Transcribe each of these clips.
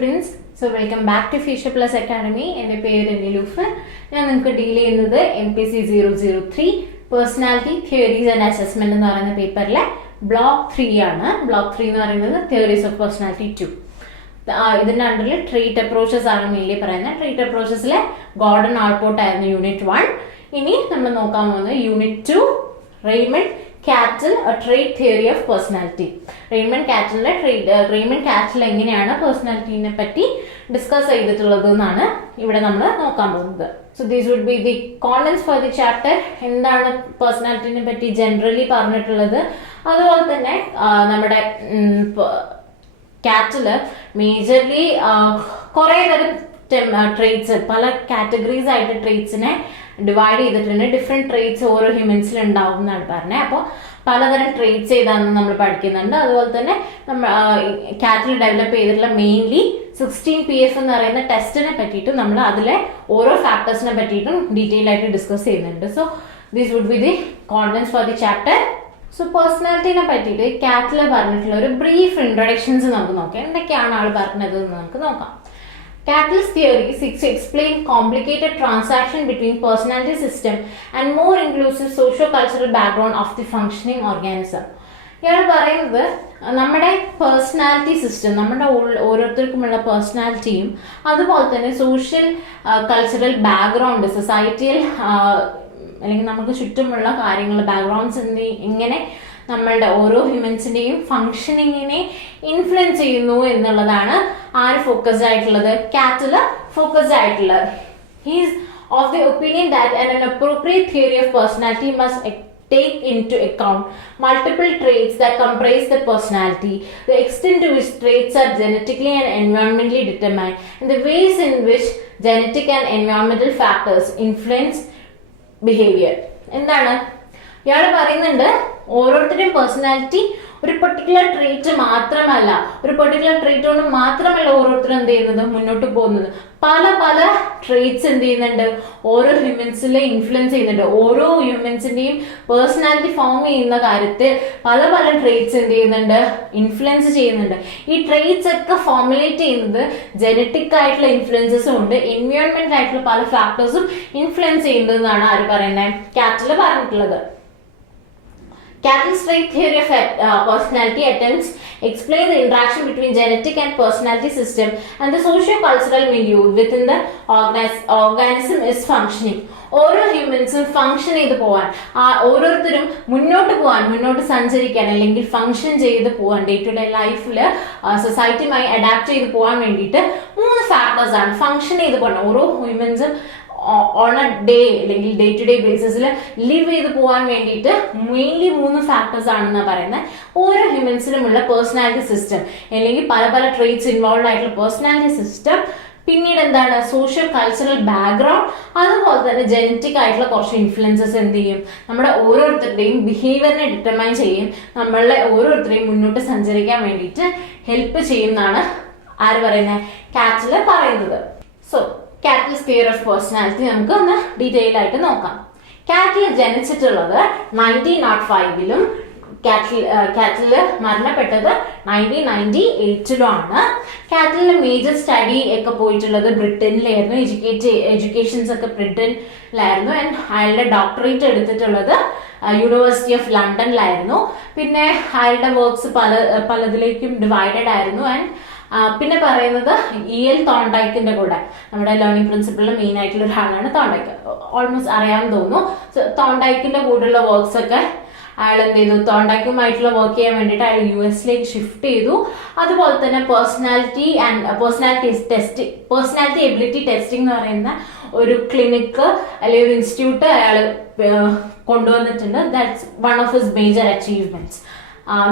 students. So welcome back to Future Plus Academy. എൻ്റെ പേര് നിലൂഫ്. ഞാൻ നിങ്ങൾക്ക് ഡീൽ ചെയ്യുന്നത് MPC 003 personality theories and assessment എന്ന് പറയുന്ന പേപ്പറിലെ ബ്ലോക്ക് 3 ആണ്. ബ്ലോക്ക് 3 എന്ന് പറയുന്നത് തിയറീസ് ഓഫ് പേഴ്സണാലിറ്റി 2. ഇതിൻ്റെ അണ്ടറിൽ ട്രീറ്റ് അപ്രോച്ചസ് ആണ് മെയിൻലി പറയുന്നത്. ട്രീറ്റ് അപ്രോച്ചസിലെ ഗോർഡൻ ആൾപോർട്ട് ആയിരുന്നു യൂണിറ്റ് 1. ഇനി നമ്മൾ നോക്കാൻ പോകുന്നത് unit 2 Raymond cattle A trait theory of personality. Raymond cattle എങ്ങനെയാണ് പേഴ്സണാലിറ്റീനെ പറ്റി ഡിസ്കസ് ചെയ്തിട്ടുള്ളത് എന്നാണ് ഇവിടെ നമ്മൾ നോക്കാൻ പോകുന്നത്. So these would be the contents for the chapter. എന്താണ് പേഴ്സണാലിറ്റീനെ പറ്റി ജനറലി പറഞ്ഞിട്ടുള്ളത്, അതുപോലെ തന്നെ നമ്മുടെ കാറ്റല് മേജർലി കുറേ തരം ട്രേറ്റ്സ്, പല കാറ്റഗറീസ് ആയിട്ട് ട്രേറ്റ്സിനെ ഡിവൈഡ് ചെയ്തിട്ടുണ്ട്. ഡിഫറെന്റ് ട്രേറ്റ്സ് ഓരോ ഹ്യൂമൻസിൽ ഉണ്ടാവും എന്നാണ് പറഞ്ഞത്. അപ്പോൾ പലതരം ട്രേറ്റ്സ് ഏതാണെന്ന് നമ്മൾ പഠിക്കുന്നുണ്ട്. അതുപോലെ തന്നെ കാറ്റിൽ ഡെവലപ്പ് ചെയ്തിട്ടുള്ള മെയിൻലി 16PF എന്ന് പറയുന്ന ടെസ്റ്റിനെ പറ്റിയിട്ടും നമ്മൾ അതിലെ ഓരോ ഫാക്ടേഴ്സിനെ പറ്റിയിട്ടും ഡീറ്റെയിൽ ആയിട്ട് ഡിസ്കസ് ചെയ്യുന്നുണ്ട്. So these would be the contents for the chapter. So പേഴ്സണാലിറ്റിനെ പറ്റിയിട്ട് കാറ്റിൽ പറഞ്ഞിട്ടുള്ള ഒരു ബ്രീഫ് ഇൻട്രൊഡക്ഷൻസ് നമുക്ക് നോക്കാം. എന്തൊക്കെയാണ് ആൾ പറഞ്ഞത് എന്ന് നമുക്ക് നോക്കാം. Cattle's theory seeks to explain complicated transaction between personality system and more inclusive socio-cultural background of the functioning organism. ഇയാൾ പറയുന്നത് നമ്മുടെ പേഴ്സണാലിറ്റി സിസ്റ്റം, നമ്മുടെ ഓരോരുത്തർക്കുമുള്ള പേഴ്സണാലിറ്റിയും അതുപോലെ തന്നെ സോഷ്യൽ കൾച്ചറൽ ബാക്ക്ഗ്രൗണ്ട്, സൊസൈറ്റിയൽ അല്ലെങ്കിൽ നമുക്ക് ചുറ്റുമുള്ള കാര്യങ്ങൾ ബാക്ക്ഗ്രൗണ്ട്സ് എങ്ങനെ നമ്മളുടെ ഓരോ ഹ്യൂമൻസിന്റെയും ഫങ്ഷനിങ്ങിനെ ഇൻഫ്ലുവൻസ് ചെയ്യുന്നു എന്നുള്ളതാണ് ആര് ഫോക്കസ്ഡ് ആയിട്ടുള്ളത്, കാറ്റല് ഫോക്കസ്ഡ് ആയിട്ടുള്ളത്. He's of the opinion that an appropriate theory of personality must take into account multiple traits that comprise the personality, the extent to which traits are genetically and environmentally determined, and the ways in which genetic and environmental factors influence behavior. എന്താണ് ഇയാൾ പറയുന്നുണ്ട്, ഓരോരുത്തരുടെയും personality ഒരു particular trait മാത്രമല്ല, ഒരു particular trait കൊണ്ട് മാത്രമല്ല ഓരോരുത്തരും എന്ത് ചെയ്യുന്നത്, മുന്നോട്ട് പോകുന്നത്. പല പല ട്രേറ്റ്സ് എന്ത് ചെയ്യുന്നുണ്ട്, ഓരോ ഹ്യൂമൻസിലെ ഇൻഫ്ലുവൻസ് ചെയ്യുന്നുണ്ട്. ഓരോ ഹ്യൂമൻസിന്റെയും പേഴ്സണാലിറ്റി ഫോം ചെയ്യുന്ന കാര്യത്തിൽ പല പല ട്രേറ്റ്സ് എന്ത് ചെയ്യുന്നുണ്ട്, ഇൻഫ്ലുവൻസ് ചെയ്യുന്നുണ്ട്. ഈ ട്രേറ്റ്സ് ഒക്കെ ഫോർമുലേറ്റ് ചെയ്യുന്നത് ജനറ്റിക് ആയിട്ടുള്ള ഇൻഫ്ലുവൻസസും ഉണ്ട്, എൻവയോൺമെന്റ് ആയിട്ടുള്ള പല ഫാക്ടേഴ്സും ഇൻഫ്ലുവൻസ് ചെയ്യുന്നതെന്നാണ് ആര് പറയുന്നത്, കാറ്റല് പറഞ്ഞിട്ടുള്ളത്. Cattle's trait theory of personality attempts explain the interaction between genetic and personality system and the socio-cultural milieu within the organism is functioning. ഓരോ ഹ്യൂമൻസും ഫങ്ഷൻ ചെയ്ത് പോവാൻ, ഓരോരുത്തരും മുന്നോട്ട് സഞ്ചരിക്കാൻ അല്ലെങ്കിൽ ഫങ്ഷൻ ചെയ്ത് പോവാൻ, ഡേ ടു ഡേ ലൈഫിൽ സൊസൈറ്റിയുമായി അഡാപ്റ്റ് ചെയ്ത് പോകാൻ വേണ്ടിയിട്ട് 3 ഫാക്ടേഴ്സ് ആണ് ഫങ്ഷൻ ചെയ്ത് പോകണം. ഓരോ ഹ്യൂമൻസും ഓൺ എ ഡേ അല്ലെങ്കിൽ ഡേ ടു ഡേ ബേസിസിൽ ലിവ് ചെയ്ത് പോകാൻ വേണ്ടിയിട്ട് മെയിൻലി 3 ഫാക്ടേഴ്സ് ആണെന്നാണ് പറയുന്നത്. ഓരോ ഹ്യൂമൻസിലുമുള്ള പേഴ്സണാലിറ്റി സിസ്റ്റം അല്ലെങ്കിൽ പല പല ട്രേറ്റ്സ് ഇൻവോൾവ് ആയിട്ടുള്ള പേഴ്സണാലിറ്റി സിസ്റ്റം, പിന്നീട് എന്താണ് സോഷ്യൽ കൾച്ചറൽ ബാക്ക്ഗ്രൗണ്ട്, അതുപോലെ തന്നെ ജനറ്റിക് ആയിട്ടുള്ള കുറച്ച് ഇൻഫ്ലുവൻസസ് എന്ത് ചെയ്യും, നമ്മുടെ ഓരോരുത്തരുടെയും ബിഹേവിയറിനെ ഡിറ്റർമൈൻ ചെയ്യും, നമ്മളെ ഓരോരുത്തരെയും മുന്നോട്ട് സഞ്ചരിക്കാൻ വേണ്ടിയിട്ട് ഹെൽപ്പ് ചെയ്യും എന്നാണ് ആര് പറയുന്നത്, കാറ്റല് പറയുന്നത്. So cattles theory of personality നമുക്ക് ഒന്ന് ഡീറ്റെയിൽ ആയിട്ട് നോക്കാം. കാറ്റൽ ജനിച്ചിട്ടുള്ളത് 1905-ലും കാറ്റല് മരണപ്പെട്ടത് 1998-ലും ആണ്. കാറ്റലിന്റെ മേജർ സ്റ്റഡി ഒക്കെ പോയിട്ടുള്ളത് ബ്രിട്ടനിലായിരുന്നു, എഡ്യൂക്കേഷൻസ് ഒക്കെ ബ്രിട്ടനിലായിരുന്നു. ആൻഡ് അയാളുടെ ഡോക്ടറേറ്റ് എടുത്തിട്ടുള്ളത് യൂണിവേഴ്സിറ്റി ഓഫ് ലണ്ടനിലായിരുന്നു. പിന്നെ അയാളുടെ വർക്ക്സ് പലതിലേക്കും ഡിവൈഡഡ് ആയിരുന്നു. ആൻഡ് പിന്നെ പറയുന്നത് EL തോണ്ടൈക്കിന്റെ കൂടെ, നമ്മുടെ ലേണിംഗ് പ്രിൻസിപ്പിളിൽ മെയിൻ ആയിട്ടുള്ള ഒരാളാണ് തോണ്ടൈക്ക്. ഓൾമോസ്റ്റ് അറിയാമെന്ന് തോന്നുന്നു. സോ തോണ്ടൈക്കിന്റെ കൂടെയുള്ള വർക്ക്സ് ഒക്കെ അയാൾ എന്ത് ചെയ്തു, തോണ്ടൈക്കുമായിട്ടുള്ള വർക്ക് ചെയ്യാൻ വേണ്ടിയിട്ട് അയാൾ US-ലേക്ക് ഷിഫ്റ്റ് ചെയ്തു. അതുപോലെ തന്നെ പേഴ്സണാലിറ്റി എബിലിറ്റി ടെസ്റ്റിംഗ് എന്ന് പറയുന്ന ഒരു ക്ലിനിക്ക് അല്ലെങ്കിൽ ഒരു ഇൻസ്റ്റിറ്റ്യൂട്ട് അയാൾ കൊണ്ടുവന്നിട്ടുണ്ട്. That's one of his major achievements.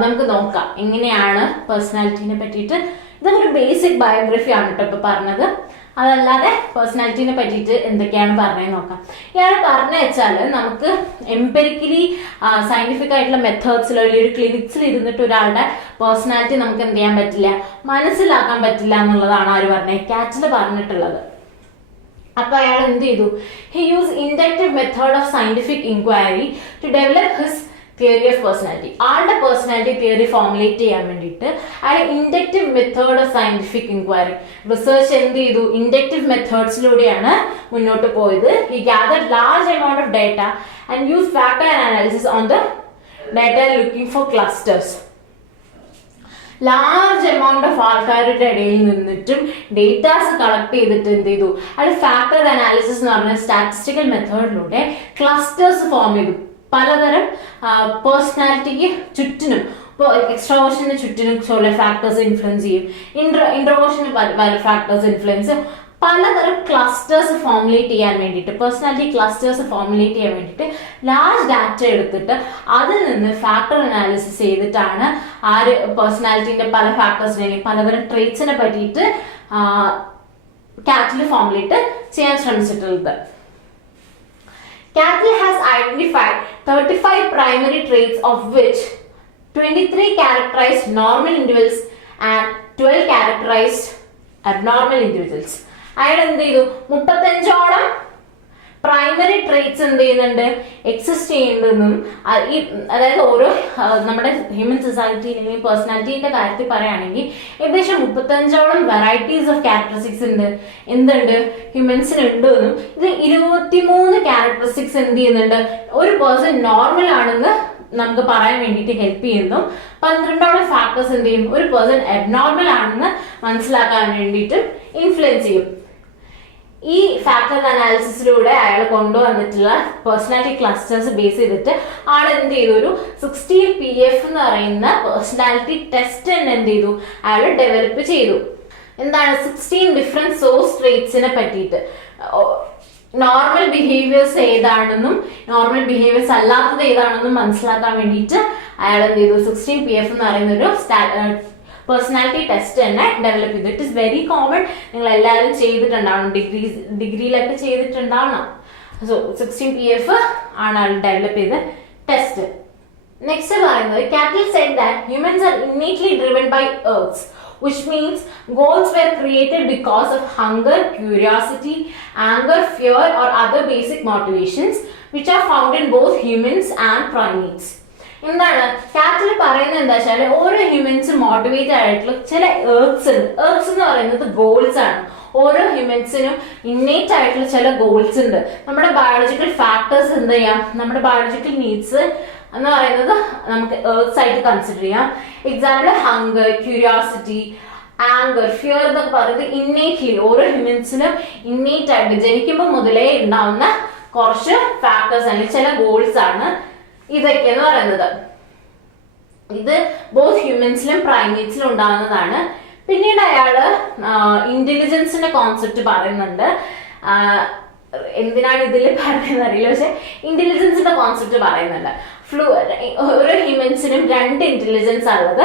നമുക്ക് നോക്കാം എങ്ങനെയാണ് പേഴ്സണാലിറ്റീനെ പറ്റിയിട്ട്. ഇതൊരു ബേസിക് ബയോഗ്രഫി ആണ് കേട്ടോ ഇപ്പൊ പറഞ്ഞത്. അതല്ലാതെ പേഴ്സണാലിറ്റീനെ പറ്റിയിട്ട് എന്തൊക്കെയാണ് പറഞ്ഞത് നോക്കാം. ഇയാൾ പറഞ്ഞു വെച്ചാൽ നമുക്ക് എംപെരിക്കലി സയന്റിഫിക് ആയിട്ടുള്ള മെത്തേഡ്സിലോ അല്ലെങ്കിൽ ഒരു ക്ലിനിക്സിൽ ഇരുന്നിട്ട് ഒരാളുടെ പേഴ്സണാലിറ്റി നമുക്ക് എന്ത് ചെയ്യാൻ പറ്റില്ല, മനസ്സിലാക്കാൻ പറ്റില്ല എന്നുള്ളതാണ് ആര് പറഞ്ഞത്, കാറ്റല് പറഞ്ഞിട്ടുള്ളത്. അപ്പൊ അയാൾ എന്ത് ചെയ്തു, he use inductive method of scientific inquiry to develop his theory of personality. ആളുടെ പേഴ്സണാലിറ്റി തിയറി ഫോർമുലേറ്റ് ചെയ്യാൻ വേണ്ടിയിട്ട് അയാൾ inductive method of scientific inquiry research എന്ത് ചെയ്തു? ഇൻഡക്റ്റീവ് മെത്തേഡ്സിലൂടെയാണ് മുന്നോട്ട് പോയത്. He gathered large amount of data and use factor analysis on the data looking for clusters. Large amount of ആൾക്കാരുടെ ഇടയിൽ നിന്നിട്ടും ഡേറ്റാസ് കളക്ട് ചെയ്തിട്ട് എന്ത് ചെയ്തു? അത് ഫാക്ടർ അനാലിസിസ് എന്ന് പറഞ്ഞ സ്റ്റാറ്റിസ്റ്റിക്കൽ മെത്തേഡിലൂടെ ക്ലസ്റ്റേഴ്സ് ഫോം ചെയ്തു. പലതരം പേഴ്സണാലിറ്റിക്ക് ചുറ്റിനും, ഇപ്പോൾ എക്സ്ട്രോവേർഷന് ചുറ്റിനും ചില ഫാക്ടേഴ്സ് ഇൻഫ്ലുവൻസ് ചെയ്യും, ഇൻട്രോവേർഷന് പല ഫാക്ടേഴ്സ് ഇൻഫ്ലുവൻസ്, പലതരം ക്ലസ്റ്റേഴ്സ് ഫോർമുലേറ്റ് ചെയ്യാൻ വേണ്ടിയിട്ട്, പേഴ്സണാലിറ്റി ക്ലസ്റ്റേഴ്സ് ഫോർമുലേറ്റ് ചെയ്യാൻ വേണ്ടിയിട്ട് ലാർജ് ഡാറ്റ എടുത്തിട്ട് അതിൽ നിന്ന് ഫാക്ടർ അനാലിസിസ് ചെയ്തിട്ടാണ് ആര് പേഴ്സണാലിറ്റിന്റെ പല ഫാക്ടേഴ്സിനെ, പലതരം ട്രേറ്റ്സിനെ പറ്റിയിട്ട് കാറ്റൽ ഫോർമുലേറ്റ് ചെയ്യാൻ ശ്രമിച്ചിട്ടുള്ളത്. Cattell has identified 35 primary traits, of which 23 characterized normal individuals and 12 characterized abnormal individuals. അയാൾ എന്ത് ചെയ്തു? 35ഓളം പ്രൈമറി ട്രേറ്റ്സ് എന്ത് ചെയ്യുന്നുണ്ട്? എക്സിസ്റ്റ് ചെയ്യുന്നതെന്നും, അതായത് ഓരോ നമ്മുടെ ഹ്യൂമൻ സൊസൈറ്റിയിൽ പേഴ്സണാലിറ്റിന്റെ കാര്യത്തിൽ പറയുകയാണെങ്കിൽ ഏകദേശം 35ഓളം വെറൈറ്റീസ് ഓഫ് ക്യാരക്ടറിസ്റ്റിക്സ് ഉണ്ട്, എന്തുണ്ട് ഹ്യൂമൻസിന് ഉണ്ട് എന്നും, ഇത് 23 ക്യാരക്ടറിസ്റ്റിക്സ് എന്ത് ചെയ്യുന്നുണ്ട്? ഒരു പേഴ്സൺ നോർമൽ ആണെന്ന് നമുക്ക് പറയാൻ വേണ്ടിയിട്ട് ഹെൽപ്പ് ചെയ്യുന്നു. 12ഓളം ഫാക്ടേഴ്സ് എന്ത് ചെയ്യും? ഒരു പേഴ്സൺ അബ്നോർമൽ ആണെന്ന് മനസ്സിലാക്കാൻ വേണ്ടിയിട്ട് ഇൻഫ്ലുവൻസ് ചെയ്യും. ഈ ഫാക്ടർ അനാലിസിസിലൂടെ അയാൾ കൊണ്ടുവന്നിട്ടുള്ള പേഴ്സണാലിറ്റി ക്ലസ്റ്റേഴ്സ് ബേസ് ചെയ്തിട്ട് ആൾ എന്ത് ചെയ്തു? ഒരു 16 PF എന്ന് പറയുന്ന പേഴ്സണാലിറ്റി ടെസ്റ്റ് തന്നെ എന്ത് ചെയ്തു? അയാൾ ഡെവലപ്പ് ചെയ്തു. എന്താണ് 16 ഡിഫറെന്റ് സോഴ്സ് ട്രേറ്റ്സിനെ പറ്റിയിട്ട്, നോർമൽ ബിഹേവിയേഴ്സ് ഏതാണെന്നും നോർമൽ ബിഹേവിയേഴ്സ് അല്ലാത്തത് ഏതാണെന്നും മനസ്സിലാക്കാൻ വേണ്ടിയിട്ട് അയാൾ എന്ത് ചെയ്തു? 16 PF എന്ന് പറയുന്ന ഒരു പേഴ്സണാലിറ്റി ടെസ്റ്റ് തന്നെ ഡെവലപ്പ് ചെയ്തു. ഇറ്റ് ഇസ് വെരി കോമൺ, നിങ്ങൾ എല്ലാവരും ചെയ്തിട്ടുണ്ടാവണം, ഡിഗ്രിയിലൊക്കെ ചെയ്തിട്ടുണ്ടാവണം. സോ 16 PF ആണ് ആൾ ഡെവലപ്പ് ചെയ്ത ടെസ്റ്റ്. നെക്സ്റ്റ് പറയുന്നത്, Cattell said that humans are innately driven by ergs, which means goals were created because of hunger, curiosity, anger, fear or other basic motivations which are found in both humans and primates. എന്താണ് cattle പറയുന്നത്? എന്താ വെച്ചാൽ ഓരോ ഹ്യൂമൻസും motivate ആയിട്ടുള്ള ചില ഏർഗ്സ് ഉണ്ട്. ഏർഗ്സ് എന്ന് പറയുന്നത് ഗോൾസ് ആണ്. ഓരോ ഹ്യൂമൻസിനും ഇന്നേറ്റ് ആയിട്ടുള്ള ചില ഗോൾസ് ഉണ്ട്. നമ്മുടെ ബയോളജിക്കൽ ഫാക്ടേഴ്സ് എന്ത് ചെയ്യാം? നമ്മുടെ ബയോളജിക്കൽ നീഡ്സ് എന്ന് പറയുന്നത് നമുക്ക് ഏർഗ്സ് ആയിട്ട് കൺസിഡർ ചെയ്യാം. Example hunger, curiosity, anchor, fear എന്നൊക്കെ പറയുന്നത് ഇന്നേറ്റ്ലി ഓരോ ഹ്യൂമൻസിനും ഇന്നേറ്റ് ആയിട്ട് ജനിക്കുമ്പോൾ മുതലേ ഉണ്ടാവുന്ന കുറച്ച് ഫാക്ടേഴ്സ് അല്ലെങ്കിൽ ചില ഗോൾസ് ആണ് ഇതൊക്കെ എന്ന് പറയുന്നത്. ഇത് ബോത്ത് ഹ്യൂമൻസിലും പ്രൈമേറ്റ്സിലും ഉണ്ടാകുന്നതാണ്. പിന്നീട് അയാള് ഇന്റലിജൻസിന്റെ കോൺസെപ്റ്റ് പറയുന്നുണ്ട്. എന്തിനാണ് ഇതിൽ പറയുന്നത് അറിയില്ല, പക്ഷെ ഇന്റലിജൻസിന്റെ കോൺസെപ്റ്റ് പറയുന്നുണ്ട്. ഓരോ ഹ്യൂമൻസിനും 2 ഇന്റലിജൻസ് ഉള്ളത്,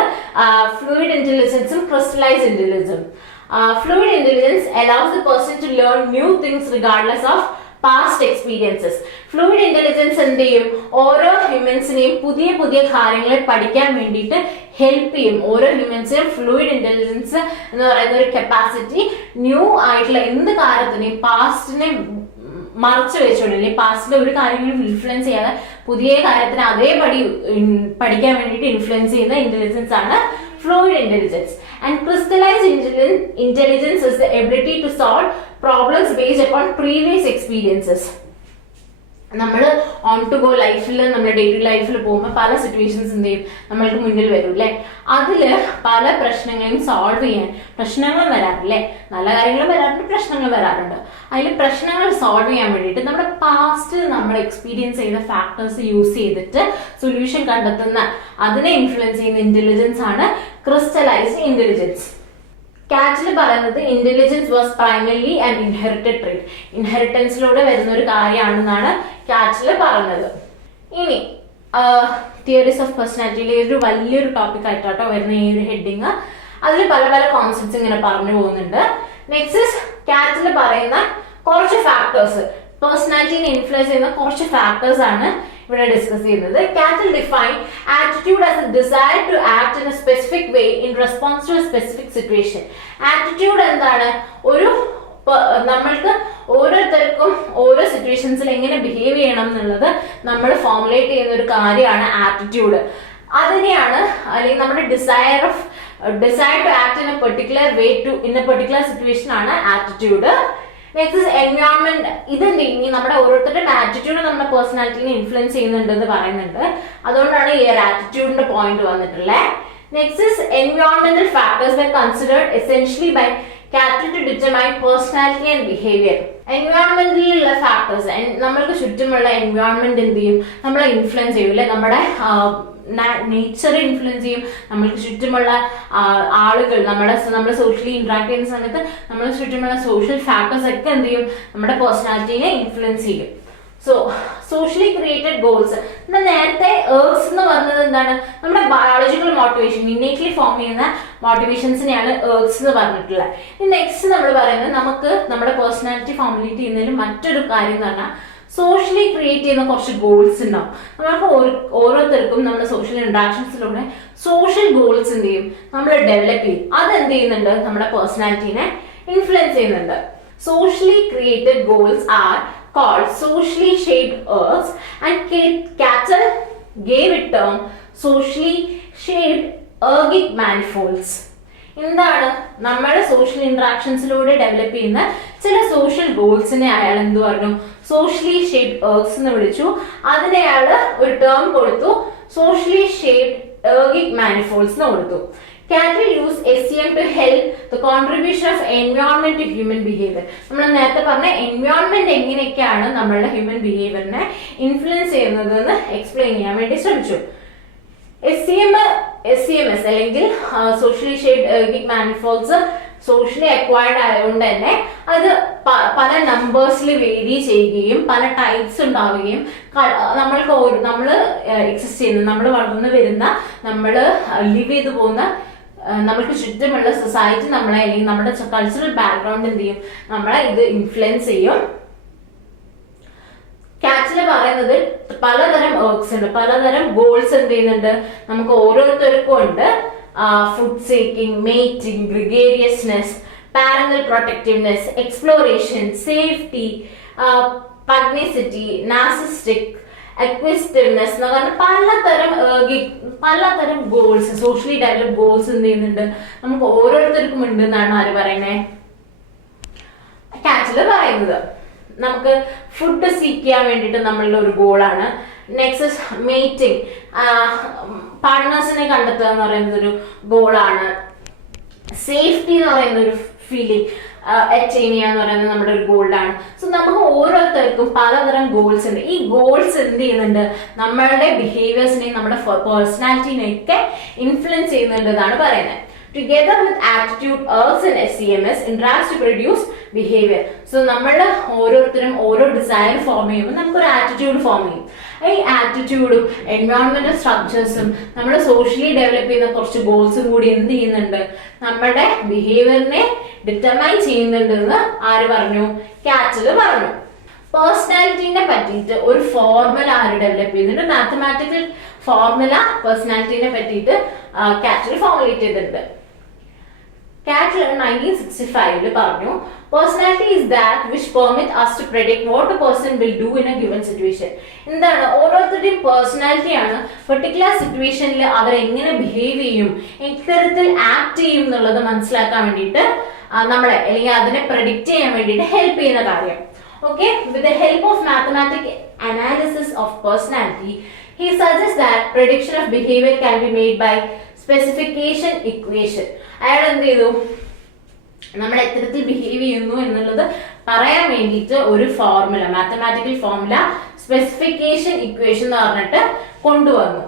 ഫ്ലൂയിഡ് ഇന്റലിജൻസും ക്രിസ്റ്റലൈസ്ഡ് ഇന്റലിജൻസും. Fluid intelligence allows the person to learn new things regardless of past experiences. Fluid intelligence എന്ത് ചെയ്യും? ഓരോ ഹ്യൂമൻസിനെയും പുതിയ പുതിയ കാര്യങ്ങൾ പഠിക്കാൻ വേണ്ടിയിട്ട് ഹെൽപ്പ് ചെയ്യും. ഓരോ ഹ്യൂമൻസിനും ഫ്ലൂയിഡ് ഇന്റലിജൻസ് എന്ന് പറയുന്ന ഒരു കപ്പാസിറ്റി ന്യൂ ആയിട്ടുള്ള എന്ത് കാര്യത്തിനെയും പാസ്റ്റിനെ മറച്ചു വെച്ചോളൂ, അല്ലെങ്കിൽ പാസ്റ്റിലെ ഒരു കാര്യങ്ങളും ഇൻഫ്ലുവൻസ് ചെയ്യാതെ പുതിയ കാര്യത്തിന് അതേപടി പഠിക്കാൻ വേണ്ടിയിട്ട് ഇൻഫ്ലുവൻസ് ചെയ്യുന്ന ഇന്റലിജൻസ് ആണ് fluid intelligence. And crystallized intelligence is the ability to solve problems based upon previous experiences. നമ്മൾ ഓൺ ടു ഗോ ലൈഫിൽ നമ്മുടെ ഡേ ടു ലൈഫിൽ പോകുമ്പോൾ പല സിറ്റുവേഷൻസ് എന്ത് ചെയ്യും നമ്മൾക്ക് മുന്നിൽ വരും അല്ലേ. അതില് പല പ്രശ്നങ്ങളെയും സോൾവ് ചെയ്യാൻ പ്രശ്നങ്ങളും വരാറില്ലേ, നല്ല കാര്യങ്ങളും വരാറുണ്ട്, പ്രശ്നങ്ങളും വരാറുണ്ട്. അതിൽ പ്രശ്നങ്ങൾ സോൾവ് ചെയ്യാൻ വേണ്ടിയിട്ട് നമ്മുടെ പാസ്റ്റിൽ നമ്മൾ എക്സ്പീരിയൻസ് ചെയ്ത ഫാക്ടേഴ്സ് യൂസ് ചെയ്തിട്ട് സൊല്യൂഷൻ കണ്ടെത്തുന്ന അതിനെ ഇൻഫ്ലുവൻസ് ചെയ്യുന്ന ഇന്റലിജൻസ് ആണ് ക്രിസ്റ്റലൈസ്ഡ് ഇന്റലിജൻസ്. കാറ്റൽ പറയുന്നത് intelligence was primarily and inherited trait, ഇൻഹെറിറ്റൻസിലൂടെ വരുന്ന ഒരു കാര്യമാണെന്നാണ് കാറ്റൽ പറഞ്ഞത്. ഇനി തിയറീസ് ഓഫ് പേഴ്സണാലിറ്റിയിലെ ഒരു വലിയൊരു ടോപ്പിക് ആയിട്ടോ വരുന്ന ഈ ഒരു ഹെഡിങ്. അതിൽ പല പല കോൺസെപ്റ്റ്സ് ഇങ്ങനെ പറഞ്ഞു പോകുന്നുണ്ട്. നെക്സ്റ്റ് കാറ്റൽ പറയുന്ന കുറച്ച് ഫാക്ടേഴ്സ്, പേഴ്സണാലിറ്റിനെ ഇൻഫ്ലുവൻസ് ചെയ്യുന്ന കുറച്ച് ഫാക്ടേഴ്സ് ആണ് ഇവിടെ ഡിസ്കസ് ചെയ്യുന്നത്. Cattell define attitude as a desire to act in a specific way in response to a specific situation. Attitude എന്താണ്? ഒരു നമ്മൾക്ക് ഓരോരുത്തർക്കും ഓരോ സിറ്റുവേഷൻസിൽ എങ്ങനെ ബിഹേവ് ചെയ്യണം എന്നുള്ളത് നമ്മൾ ഫോർമുലേറ്റ് ചെയ്യുന്ന ഒരു കാര്യമാണ് ആറ്റിറ്റ്യൂഡ്. അതിനെയാണ് അല്ലെങ്കിൽ നമ്മുടെ desire to act in a particular way in a particular situation ആണ് ആറ്റിറ്റ്യൂഡ്. Next is environment. ഇതെന്ത് ഇനി നമ്മുടെ ഓരോരുത്തരുടെയും ആറ്റിറ്റ്യൂഡ് നമ്മുടെ പേഴ്സണാലിറ്റിനെ ഇൻഫ്ലുവൻസ് ചെയ്യുന്നുണ്ട് എന്ന് പറയുന്നുണ്ട്. അതുകൊണ്ടാണ് ഈ ഒരു ആറ്റിറ്റ്യൂഡിന്റെ പോയിന്റ് വന്നിട്ടുള്ളത്. നെക്സ്റ്റ് ഇസ് എൻവയോൺമെന്റൽ factors were considered essentially by Capital to determine personality and behavior. എൻവയോൺമെന്റിലുള്ള ഫാക്ടേഴ്സ്, നമ്മൾക്ക് ചുറ്റുമുള്ള എൻവയോൺമെന്റ് എന്ത് ചെയ്യും, നമ്മളെ ഇൻഫ്ലുവൻസ് ചെയ്യും അല്ലെ, നമ്മുടെ നേച്ചർ ഇൻഫ്ലുവൻസ് ചെയ്യും, നമ്മൾക്ക് ചുറ്റുമുള്ള ആളുകൾ, നമ്മൾ സോഷ്യലി ഇന്ററാക്ട് ചെയ്യുന്ന സമയത്ത് നമ്മുടെ ചുറ്റുമുള്ള സോഷ്യൽ ഫാക്ടേഴ്സ് ഒക്കെ എന്ത് ചെയ്യും, നമ്മുടെ പേഴ്സണാലിറ്റിനെ ഇൻഫ്ലുവൻസ് ചെയ്യും. സോ സോഷ്യലി ക്രിയേറ്റഡ് ഗോൾസ്, നമ്മൾ നേരത്തെ ഏർഗ്സ് എന്ന് പറഞ്ഞത് എന്താണ്, നമ്മുടെ ബയോളജിക്കൽ മോട്ടിവേഷൻ, ഇന്നേറ്റ്ലി ഫോം ചെയ്യുന്ന മോട്ടിവേഷൻസിനെയാണ് ഏർഗ്സ് എന്ന് പറഞ്ഞിട്ടുള്ളത്. നെക്സ്റ്റ് നമ്മൾ പറയുന്നത് നമുക്ക് നമ്മുടെ പേഴ്സണാലിറ്റി ഫോർമുലേറ്റ് ചെയ്യുന്നതിൽ മറ്റൊരു കാര്യം എന്ന് പറഞ്ഞാൽ സോഷ്യലി ക്രിയേറ്റ് ചെയ്യുന്ന കുറച്ച് ഗോൾസ് ഉണ്ടാവും. നമുക്ക് ഓരോരുത്തർക്കും നമ്മുടെ സോഷ്യൽ ഇന്ററാക്ഷൻസിലൂടെ സോഷ്യൽ ഗോൾസ് എന്ത് ചെയ്യും, നമ്മൾ ഡെവലപ്പ് ചെയ്യും. അതെന്ത് ചെയ്യുന്നുണ്ട്, നമ്മുടെ പേഴ്സണാലിറ്റിനെ ഇൻഫ്ലുവൻസ് ചെയ്യുന്നുണ്ട്. Socially created goals R called socially shaped ergs, and Cattell gave it term socially shaped ergic manifolds. എന്താണ്, നമ്മുടെ സോഷ്യൽ ഇന്ററാക്ഷൻസിലൂടെ ഡെവലപ്പ് ചെയ്യുന്ന ചില സോഷ്യൽ ഗോൾസിനെ അയാൾ എന്ത് പറഞ്ഞു, സോഷ്യലി ഷേപ്ഡ് എർഗ്സ് എന്ന് വിളിച്ചു. അതിനെ അയാൾ ഒരു ടേം കൊടുത്തു, സോഷ്യലി ഷേപ്ഡ് എർഗിക് മാനിഫോൾഡ്സ് എന്ന് കൊടുത്തു. Cattell used SEM to help the contribution of environment to human behavior. നമ്മൾ നേരത്തെ പറഞ്ഞ എൻവയോൺമെന്റ് എങ്ങനെയൊക്കെയാണ് നമ്മളുടെ ഹ്യൂമൻ ബിഹേവിയറിനെ ഇൻഫ്ലുവൻസ് ചെയ്യുന്നത് എന്ന് എക്സ്പ്ലെയിൻ ചെയ്യാൻ വേണ്ടി ശ്രമിച്ചു. SEMS അല്ലെങ്കിൽ സോഷ്യലി ഷേപ്ഡ് എർഗിക് മാനിഫോൾഡ്സ് സോഷ്യലി അക്വയർഡ് ആയതുകൊണ്ട് തന്നെ അത് പല നമ്പേഴ്സിൽ വേരി ചെയ്യുകയും പല ടൈപ്സ് ഉണ്ടാവുകയും നമ്മൾ എക്സിസ്റ്റ് ചെയ്യുന്ന, നമ്മൾ വളർന്നു വരുന്ന, നമ്മൾ ലിവ് ചെയ്തു പോകുന്ന നമ്മൾക്ക് ചുറ്റുമുള്ള സൊസൈറ്റി നമ്മളെ അല്ലെങ്കിൽ നമ്മുടെ കൾച്ചറൽ ബാക്ക്ഗ്രൗണ്ട് എന്ത് ചെയ്യും, നമ്മളെ ഇത് ഇൻഫ്ലുവൻസ് ചെയ്യും. കാറ്റൽ പറയുന്നത് പലതരം ഏർഗ്സ് ഉണ്ട്, പലതരം ഗോൾസ് എന്ത് ചെയ്യുന്നുണ്ട്, നമുക്ക് ഓരോരുത്തർക്കും ഉണ്ട്. Food seeking, mating, gregariousness, parental protectiveness, exploration, safety, pugnacity, narcissistic, acquisitiveness എന്ന് പറഞ്ഞ പലതരം ഗോൾസ്, സോഷ്യലി ഡെവലപ്പ് ഗോൾസ് എന്ത് ചെയ്യുന്നുണ്ട്, നമുക്ക് ഓരോരുത്തർക്കും ഉണ്ട് എന്നാണ് ആര് പറയുന്നത്, കാറ്റല് പറയുന്നത്. നമുക്ക് ഫുഡ് സീക്ക് ചെയ്യാൻ വേണ്ടിയിട്ട് നമ്മളുടെ ഒരു ഗോളാണ്. നെക്സ്റ്റ് മേറ്റിംഗ്, പാർട്ട്നേഴ്സിനെ കണ്ടെത്തുക എന്ന് പറയുന്നത് ഒരു ഗോളാണ്. സേഫ്റ്റി എന്ന് പറയുന്ന ഒരു ഫീലിംഗ് അറ്റൈൻ ചെയ്യുക എന്ന് പറയുന്നത് നമ്മുടെ ഒരു ഗോളാണ്. സോ നമുക്ക് ഓരോരുത്തർക്കും പലതരം ഗോൾസ് ഉണ്ട്. ഈ ഗോൾസ് എന്ത് ചെയ്യുന്നുണ്ട്, നമ്മളുടെ ബിഹേവിയേഴ്സിനെയും നമ്മുടെ പേഴ്സണാലിറ്റിനെയൊക്കെ ഇൻഫ്ലുവൻസ് ചെയ്യുന്നുണ്ട് എന്നാണ് പറയുന്നത്. Together with attitude, ergs and SEMS interacts to produce behavior. So നമ്മളുടെ ഓരോരുത്തരും ഓരോ ഡിസൈർ ഫോം ചെയ്യുമ്പോൾ നമുക്കൊരു ആറ്റിറ്റ്യൂഡ് ഫോം ചെയ്യും. ഈ ആറ്റിറ്റ്യൂഡും എൻവയോൺമെന്റൽ സ്ട്രക്ചേഴ്സും നമ്മൾ സോഷ്യലി ഡെവലപ്പ് ചെയ്യുന്ന കുറച്ച് ഗോൾസും കൂടി എന്ത് ചെയ്യുന്നുണ്ട്, നമ്മുടെ ബിഹേവിയറിനെ ഡിറ്റർമൈൻ ചെയ്യുന്നുണ്ട് എന്ന് ആര് പറഞ്ഞു, കാറ്റല് പറഞ്ഞു. പേഴ്സണാലിറ്റിനെ പറ്റിയിട്ട് ഒരു ഫോർമുല ആര് ഡെവലപ്പ് ചെയ്യുന്നുണ്ട്, മാത്തമാറ്റിക്കൽ ഫോർമുല പേഴ്സണാലിറ്റിനെ പറ്റിയിട്ട് കാറ്റൽ ഫോർമുലേറ്റ് ചെയ്തിട്ടുണ്ട്. കാറ്റൽ 1965 പറഞ്ഞു, personality is that which permit us to predict what a person will do in a given situation. എന്താണ്, ഓരോരുത്തരുടെയും പേഴ്സണാലിറ്റി ആണ് പെർട്ടിക്കുലർ സിറ്റുവേഷനിൽ അവർ എങ്ങനെ ബിഹേവ് ചെയ്യും, എത്തരത്തിൽ ആക്ട് ചെയ്യും എന്നുള്ളത് മനസ്സിലാക്കാൻ വേണ്ടിയിട്ട് നമ്മളെ അല്ലെങ്കിൽ അതിനെ പ്രെഡിക്റ്റ് ചെയ്യാൻ വേണ്ടിയിട്ട് ഹെൽപ്പ് ചെയ്യുന്ന കാര്യം. Okay, with the help of mathematical analysis of personality, he suggests that prediction of behavior can be made by specification equation. അയാൾ എന്ത് ചെയ്തു, നമ്മൾ എത്തരത്തിൽ ബിഹേവ് ചെയ്യുന്നു എന്നുള്ളത് പറയാൻ വേണ്ടിയിട്ട് ഒരു formula, mathematical formula specification equation എന്ന് പറഞ്ഞിട്ട് കൊണ്ടുവന്നു.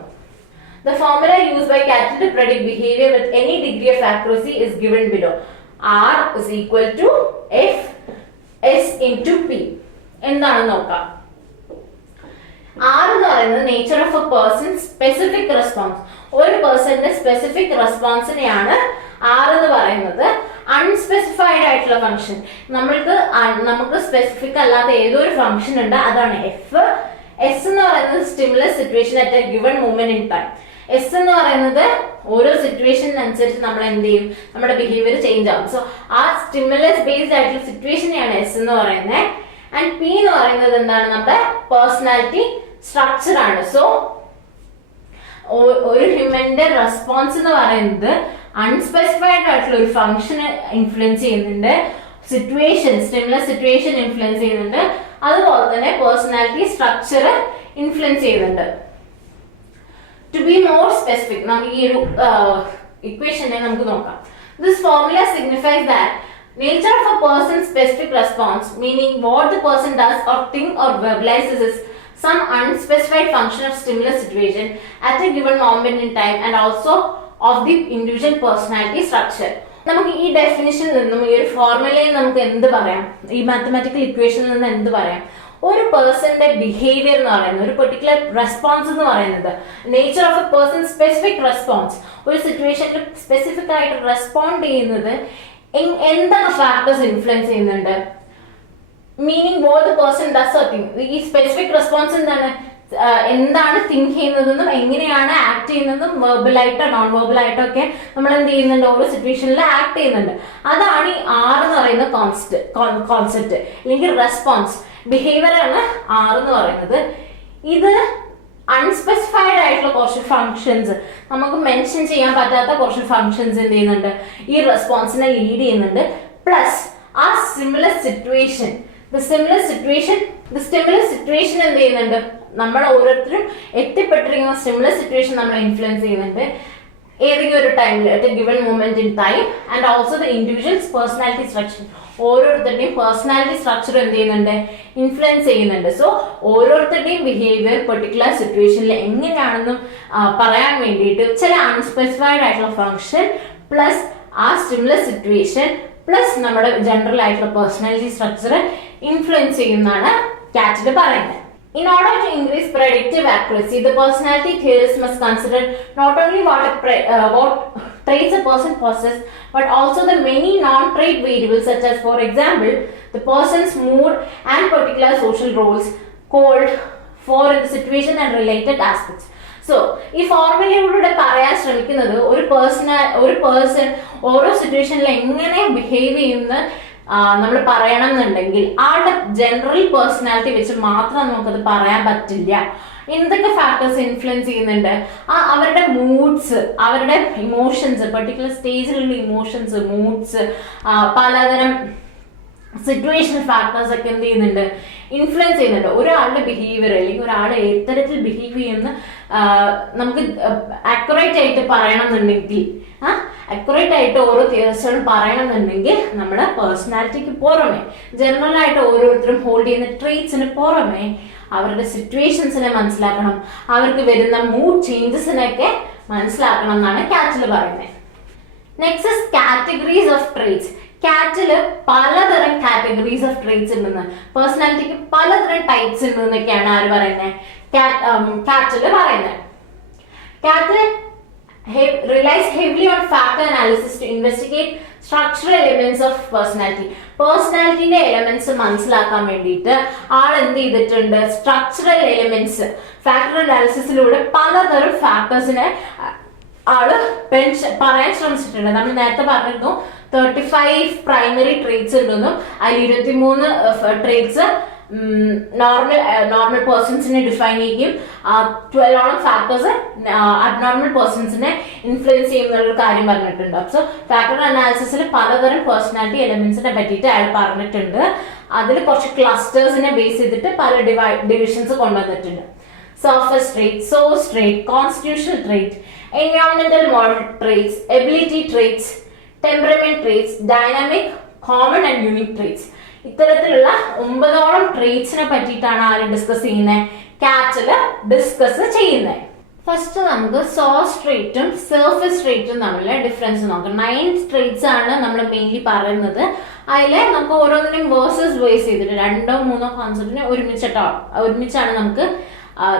The formula used by Cattell to predict behavior with any degree of accuracy is given below. R is equal to F S into P. എന്താണ് നോക്കാം. R എന്ന് പറയുന്നത് nature of A person specific response, ഒരു പേഴ്സന്റെ specific റെസ്പോൺസിനെയാണ് R എന്ന് പറയുന്നത്. Unspecified ആയിട്ടുള്ള function, നമുക്ക് specific അല്ലാത്ത ഏതൊരു ഫംഗ്ഷൻ ഉണ്ട്, അതാണ് F. S എന്ന് പറയുന്നത് stimulus situation at A given moment in time. S എന്ന് പറയുന്നത് ഓരോ സിറ്റുവേഷനനുസരിച്ച് നമ്മൾ എന്ത് ചെയ്യും, നമ്മുടെ ബിഹേവിയർ ചേഞ്ച് ആവും. സോ ആ സ്റ്റിമുലസ് ബേസ്ഡ് ആയിട്ടുള്ള സിറ്റുവേഷനെയാണ് എസ് എന്ന് പറയുന്നത്. ആൻഡ് പി എന്ന് പറയുന്നത് എന്താണ്, നമ്മുടെ പേഴ്സണാലിറ്റി സ്ട്രക്ചർ ആണ്. സോ ഒരു ഹ്യൂമന്റെ റെസ്പോൺസ് എന്ന് പറയുന്നത് അൺസ്പെസിഫൈഡ് ആയിട്ടുള്ള ഒരു ഫംഗ്ഷന് ഇൻഫ്ലുവൻസ് ചെയ്യുന്നുണ്ട്, സ്റ്റിമുലസ് സിറ്റുവേഷൻ ഇൻഫ്ലുവൻസ് ചെയ്യുന്നുണ്ട്, അതുപോലെ തന്നെ പേഴ്സണാലിറ്റി സ്ട്രക്ചർ ഇൻഫ്ലുവൻസ് ചെയ്യുന്നുണ്ട്. ടു ബി മോർ സ്പെസിഫിക്, നമുക്ക് ഈ ഒരു ഇക്വേഷനെ നമുക്ക് നോക്കാം. This formula signifies that nature of a person's specific response, meaning what the person does or think or verbalizes, is some unspecified function of stimulus situation at a given moment in time and also of the individual personality structure. നമുക്ക് ഈ ഡെഫിനിഷനിൽ നിന്നും ഈ ഒരു ഫോർമുലയിൽ നമുക്ക് എന്ത് പറയാം, ഈ മാത്തമാറ്റിക്കൽ ഇക്വേഷനിൽ നിന്ന് എന്ത് പറയാം, ഒരു പേഴ്സന്റെ ബിഹേവിയർ എന്ന് പറയുന്നത്, ഒരു പെർട്ടിക്കുലർ റെസ്പോൺസ് എന്ന് പറയുന്നത്, nature of A person specific response, ഒരു സിറ്റുവേഷനിൽ സ്പെസിഫിക് ആയിട്ട് റെസ്പോണ്ട് ചെയ്യുന്നത് എന്താണ് ഫാക്ടേഴ്സ് ഇൻഫ്ലുവൻസ് ചെയ്യുന്നുണ്ട്, meaning what the person does or think. ഈ സ്പെസിഫിക് റെസ്പോൺസ് എന്താണ് തിങ്ക് ചെയ്യുന്നതെന്നും എങ്ങനെയാണ് ആക്ട് ചെയ്യുന്നതും വെർബലായിട്ടോ നോൺ വെർബലായിട്ടോ ഒക്കെ നമ്മൾ എന്ത് ചെയ്യുന്നുണ്ട്, ഓരോ സിറ്റുവേഷനിൽ ആക്ട് ചെയ്യുന്നുണ്ട്. അതാണ് ഈ ആർ എന്ന് പറയുന്ന കോൺസെപ്റ്റ് അല്ലെങ്കിൽ റെസ്പോൺസ്, ബിഹേവിയർ ആണ് ആർ എന്ന് പറയുന്നത്. ഇത് അൺസ്പെസിഫൈഡ് ആയിട്ടുള്ള കുറച്ച് ഫങ്ഷൻസ്, നമുക്ക് മെൻഷൻ ചെയ്യാൻ പറ്റാത്ത കുറച്ച് ഫങ്ഷൻസ് എന്ത് ചെയ്യുന്നുണ്ട്, ഈ റെസ്പോൺസിനെ ലീഡ് ചെയ്യുന്നുണ്ട്. പ്ലസ് ആ സ്റ്റിമുലസ് സിറ്റുവേഷൻ എന്ത് ചെയ്യുന്നുണ്ട്, നമ്മൾ ഓരോരുത്തരും എത്തിപ്പെട്ടിരിക്കുന്ന സ്റ്റിമുലസ് സിറ്റുവേഷൻ നമ്മളെ ഇൻഫ്ലുവൻസ് ചെയ്യുന്നുണ്ട് ഏതെങ്കിലും ഒരു ടൈമിൽ, at A given moment in time. And also the individuals personality structure, ഓരോരുത്തരുടെയും പേഴ്സണാലിറ്റി സ്ട്രക്ചർ എന്ത് ചെയ്യുന്നുണ്ട്, ഇൻഫ്ലുവൻസ് ചെയ്യുന്നുണ്ട്. സോ ഓരോരുത്തരുടെയും ബിഹേവിയർ പെർട്ടിക്കുലർ സിറ്റുവേഷനിൽ എങ്ങനെയാണെന്നും പറയാൻ വേണ്ടിയിട്ട് ചില അൺസ്പെസിഫൈഡ് ആയിട്ടുള്ള ഫംഗ്ഷൻ പ്ലസ് ആ സ്റ്റിമുലസ് സിറ്റുവേഷൻ പ്ലസ് നമ്മുടെ ജനറൽ ആയിട്ടുള്ള പേഴ്സണാലിറ്റി സ്ട്രക്ചർ ഇൻഫ്ലുവൻസ് ചെയ്യുന്നതാണ് കാറ്റിൽ പറയുന്നത്. In order to increase predictive accuracy, the personality theorists must consider not only what traits a person possesses, but also the many non-trait variables, such as, for example, the person's mood and particular social roles called for in the situation and related aspects. So ഈ ഫോർമുലയിലൂടെ പറയാൻ ശ്രമിക്കുന്നത് ഒരു person ഓരോ സിറ്റുവേഷനിൽ എങ്ങനെ behave ചെയ്യുന്ന നമ്മൾ പറയണം എന്നുണ്ടെങ്കിൽ ആളുടെ ജനറൽ പേഴ്സണാലിറ്റി വെച്ച് മാത്രം നമുക്കത് പറയാൻ പറ്റില്ല. എന്തൊക്കെ ഫാക്ടേഴ്സ് ഇൻഫ്ലുവൻസ് ചെയ്യുന്നുണ്ട്, അവരുടെ മൂഡ്സ്, അവരുടെ ഇമോഷൻസ്, പെർട്ടിക്കുലർ സ്റ്റേജിലുള്ള ഇമോഷൻസ്, മൂഡ്സ്, പലതരം സിറ്റുവേഷൻ ഫാക്ടേഴ്സ് ഒക്കെ എന്ത് ചെയ്യുന്നുണ്ട്, ഇൻഫ്ലുവൻസ് ചെയ്യുന്നുണ്ട്. ഒരാളുടെ ബിഹേവിയർ അല്ലെങ്കിൽ ഒരാൾ ഏത്തരത്തിൽ ബിഹേവ് ചെയ്യുന്ന നമുക്ക് അക്യുറേറ്റ് ആയിട്ട് പറയണം എന്നുണ്ടെങ്കിൽ, അക്യുറേറ്റ് ആയിട്ട് ഓരോ തിയറിസ്റ്റുകളും പറയണമെന്നുണ്ടെങ്കിൽ നമ്മുടെ പേഴ്സണാലിറ്റിക്ക് പുറമെ ജനറൽ ആയിട്ട് ഓരോരുത്തരും ഹോൾഡ് ചെയ്യുന്ന ട്രെയ്റ്റ്സിന് പുറമെ അവരുടെ സിറ്റുവേഷൻസിനെ മനസ്സിലാക്കണം, അവർക്ക് വരുന്ന മൂഡ് ചേഞ്ചസിനൊക്കെ മനസ്സിലാക്കണം എന്നാണ് കാറ്റിൽ പറയുന്നത്. Next is categories of traits. Cattell പലതരം കാറ്റഗറീസ് ഓഫ് ട്രെയ്റ്റ്സ് ഉണ്ടെന്ന്, പേഴ്സണാലിറ്റിക്ക് പലതരം ടൈപ്സ് ഉണ്ടെന്നൊക്കെയാണ് ആര് പറയുന്നത്, കാറ്റില് പറയുന്നത്. കാറ്റ് relies heavily on factor analysis to investigate structural elements of personality. പേഴ്സണാലിറ്റിന്റെ എലമെന്റ്സ് മനസ്സിലാക്കാൻ വേണ്ടിയിട്ട് ആൾ എന്ത് ചെയ്തിട്ടുണ്ട്, സ്ട്രക്ചറൽ എലമെന്റ്സ് ഫാക്ടർ അനാലിസിസിലൂടെ പലതരം ഫാക്ടേഴ്സിനെ ആള് പറയാൻ ശ്രമിച്ചിട്ടുണ്ട്. നമ്മൾ നേരത്തെ പറഞ്ഞിരുന്നു 35 പ്രൈമറി ട്രേറ്റ്സ് ഉണ്ടെന്നും അതിൽ 23 ട്രേറ്റ്സ് നോർമൽ പേഴ്സൺസിനെ ഡിഫൈൻ ചെയ്യും, 12 ഫാക്ടേഴ്സ് അബ്നോർമൽ പേഴ്സൺസിനെ ഇൻഫ്ലുവൻസ് ചെയ്യുന്ന ഒരു കാര്യം പറഞ്ഞിട്ടുണ്ട്. സോ ഫാക്ടർ അനാലിസിസിൽ പലതരം പേഴ്സണാലിറ്റി എലമെന്റ്സിനെ പറ്റിയിട്ട് അയാൾ പറഞ്ഞിട്ടുണ്ട്. അതിൽ കുറച്ച് ക്ലസ്റ്റേഴ്സിനെ ബേസ് ചെയ്തിട്ട് പല ഡിവിഷൻസ് കൊണ്ടുവന്നിട്ടുണ്ട്. Surface trait, source trait, constitutional trait, എൻവയോൺമെന്റൽ model traits, ability traits, temperament traits, dynamic, common and unique traits. ഇത്തരത്തിലുള്ള 9ഓളം ട്രേറ്റ്സിനെ പറ്റിയിട്ടാണ് ആര് ഡിസ്കസ് ചെയ്യുന്നത്, കാറ്റില് ഡിസ്കസ് ചെയ്യുന്നത്. ഫസ്റ്റ് നമുക്ക് സോഴ്സ് ട്രേറ്റും സർഫസ് ട്രേറ്റും തമ്മിലുള്ള ഡിഫറൻസ് നോക്കാം. 9 ട്രേറ്റ്സ് ആണ് നമ്മൾ മെയിൻലി പറയുന്നത്. അതിൽ നമുക്ക് ഓരോന്നിനും വേഴ്സസ് ബേസ് ചെയ്തിട്ട് 2 or 3 കോൺസെപ്റ്റിനെ ഒരുമിച്ചാണ് നമുക്ക്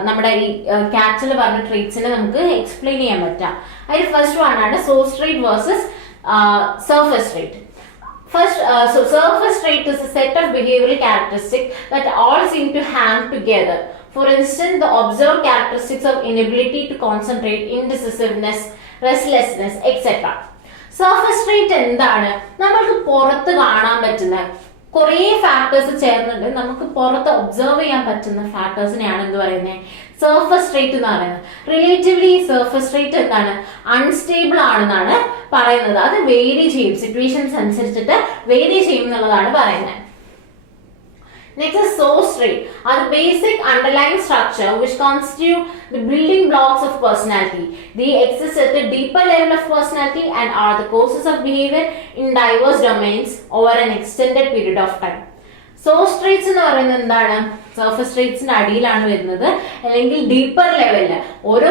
നമ്മുടെ ഈ കാറ്റിൽ പറഞ്ഞ ട്രേറ്റ്സിനെ നമുക്ക് എക്സ്പ്ലെയിൻ ചെയ്യാൻ പറ്റാം. അതിൽ ഫസ്റ്റ് വൺ ആണ് source trait versus surface trait. First, so surface trait is a set of behavioral characteristics that all seem to hang together. For instance, the observed characteristics of inability to concentrate, indecisiveness, restlessness etcetera. Surface trait എന്താണ്? നമ്മൾക്ക് പുറത്ത് കാണാൻ പറ്റുന്ന കുറേ factors ചേർന്നിട്ട് നമുക്ക് പുറത്ത് observe ചെയ്യാൻ പറ്റുന്ന ഫാക്ടേഴ്സിനെയാണ് എന്ത് പറയുന്നത്? സർഫസ് ട്രേറ്റ് എന്ന് പറയുന്നത്. റിലേറ്റീവ്ലി സർഫസ് ട്രേറ്റ് എന്താണ്? അൺസ്റ്റേബിൾ ആണെന്നാണ് പറയുന്നത്. അത് വേരി ചെയ്യും, സിറ്റുവേഷൻസ് അനുസരിച്ചിട്ട് വേരി ചെയ്യും എന്നുള്ളതാണ് പറയുന്നത്. Next is source trait. Are the basic underlying structure which constitute the building blocks of personality. They exist at a deeper level of personality and are the causes of behavior in diverse domains over an extended period of time. Source traits എന്ന് പറയുന്നത് എന്താണ്? Surface ട്രേറ്റ്സിന്റെ അടിയിലാണ് വരുന്നത്, അല്ലെങ്കിൽ deeper ലെവലില് ഓരോ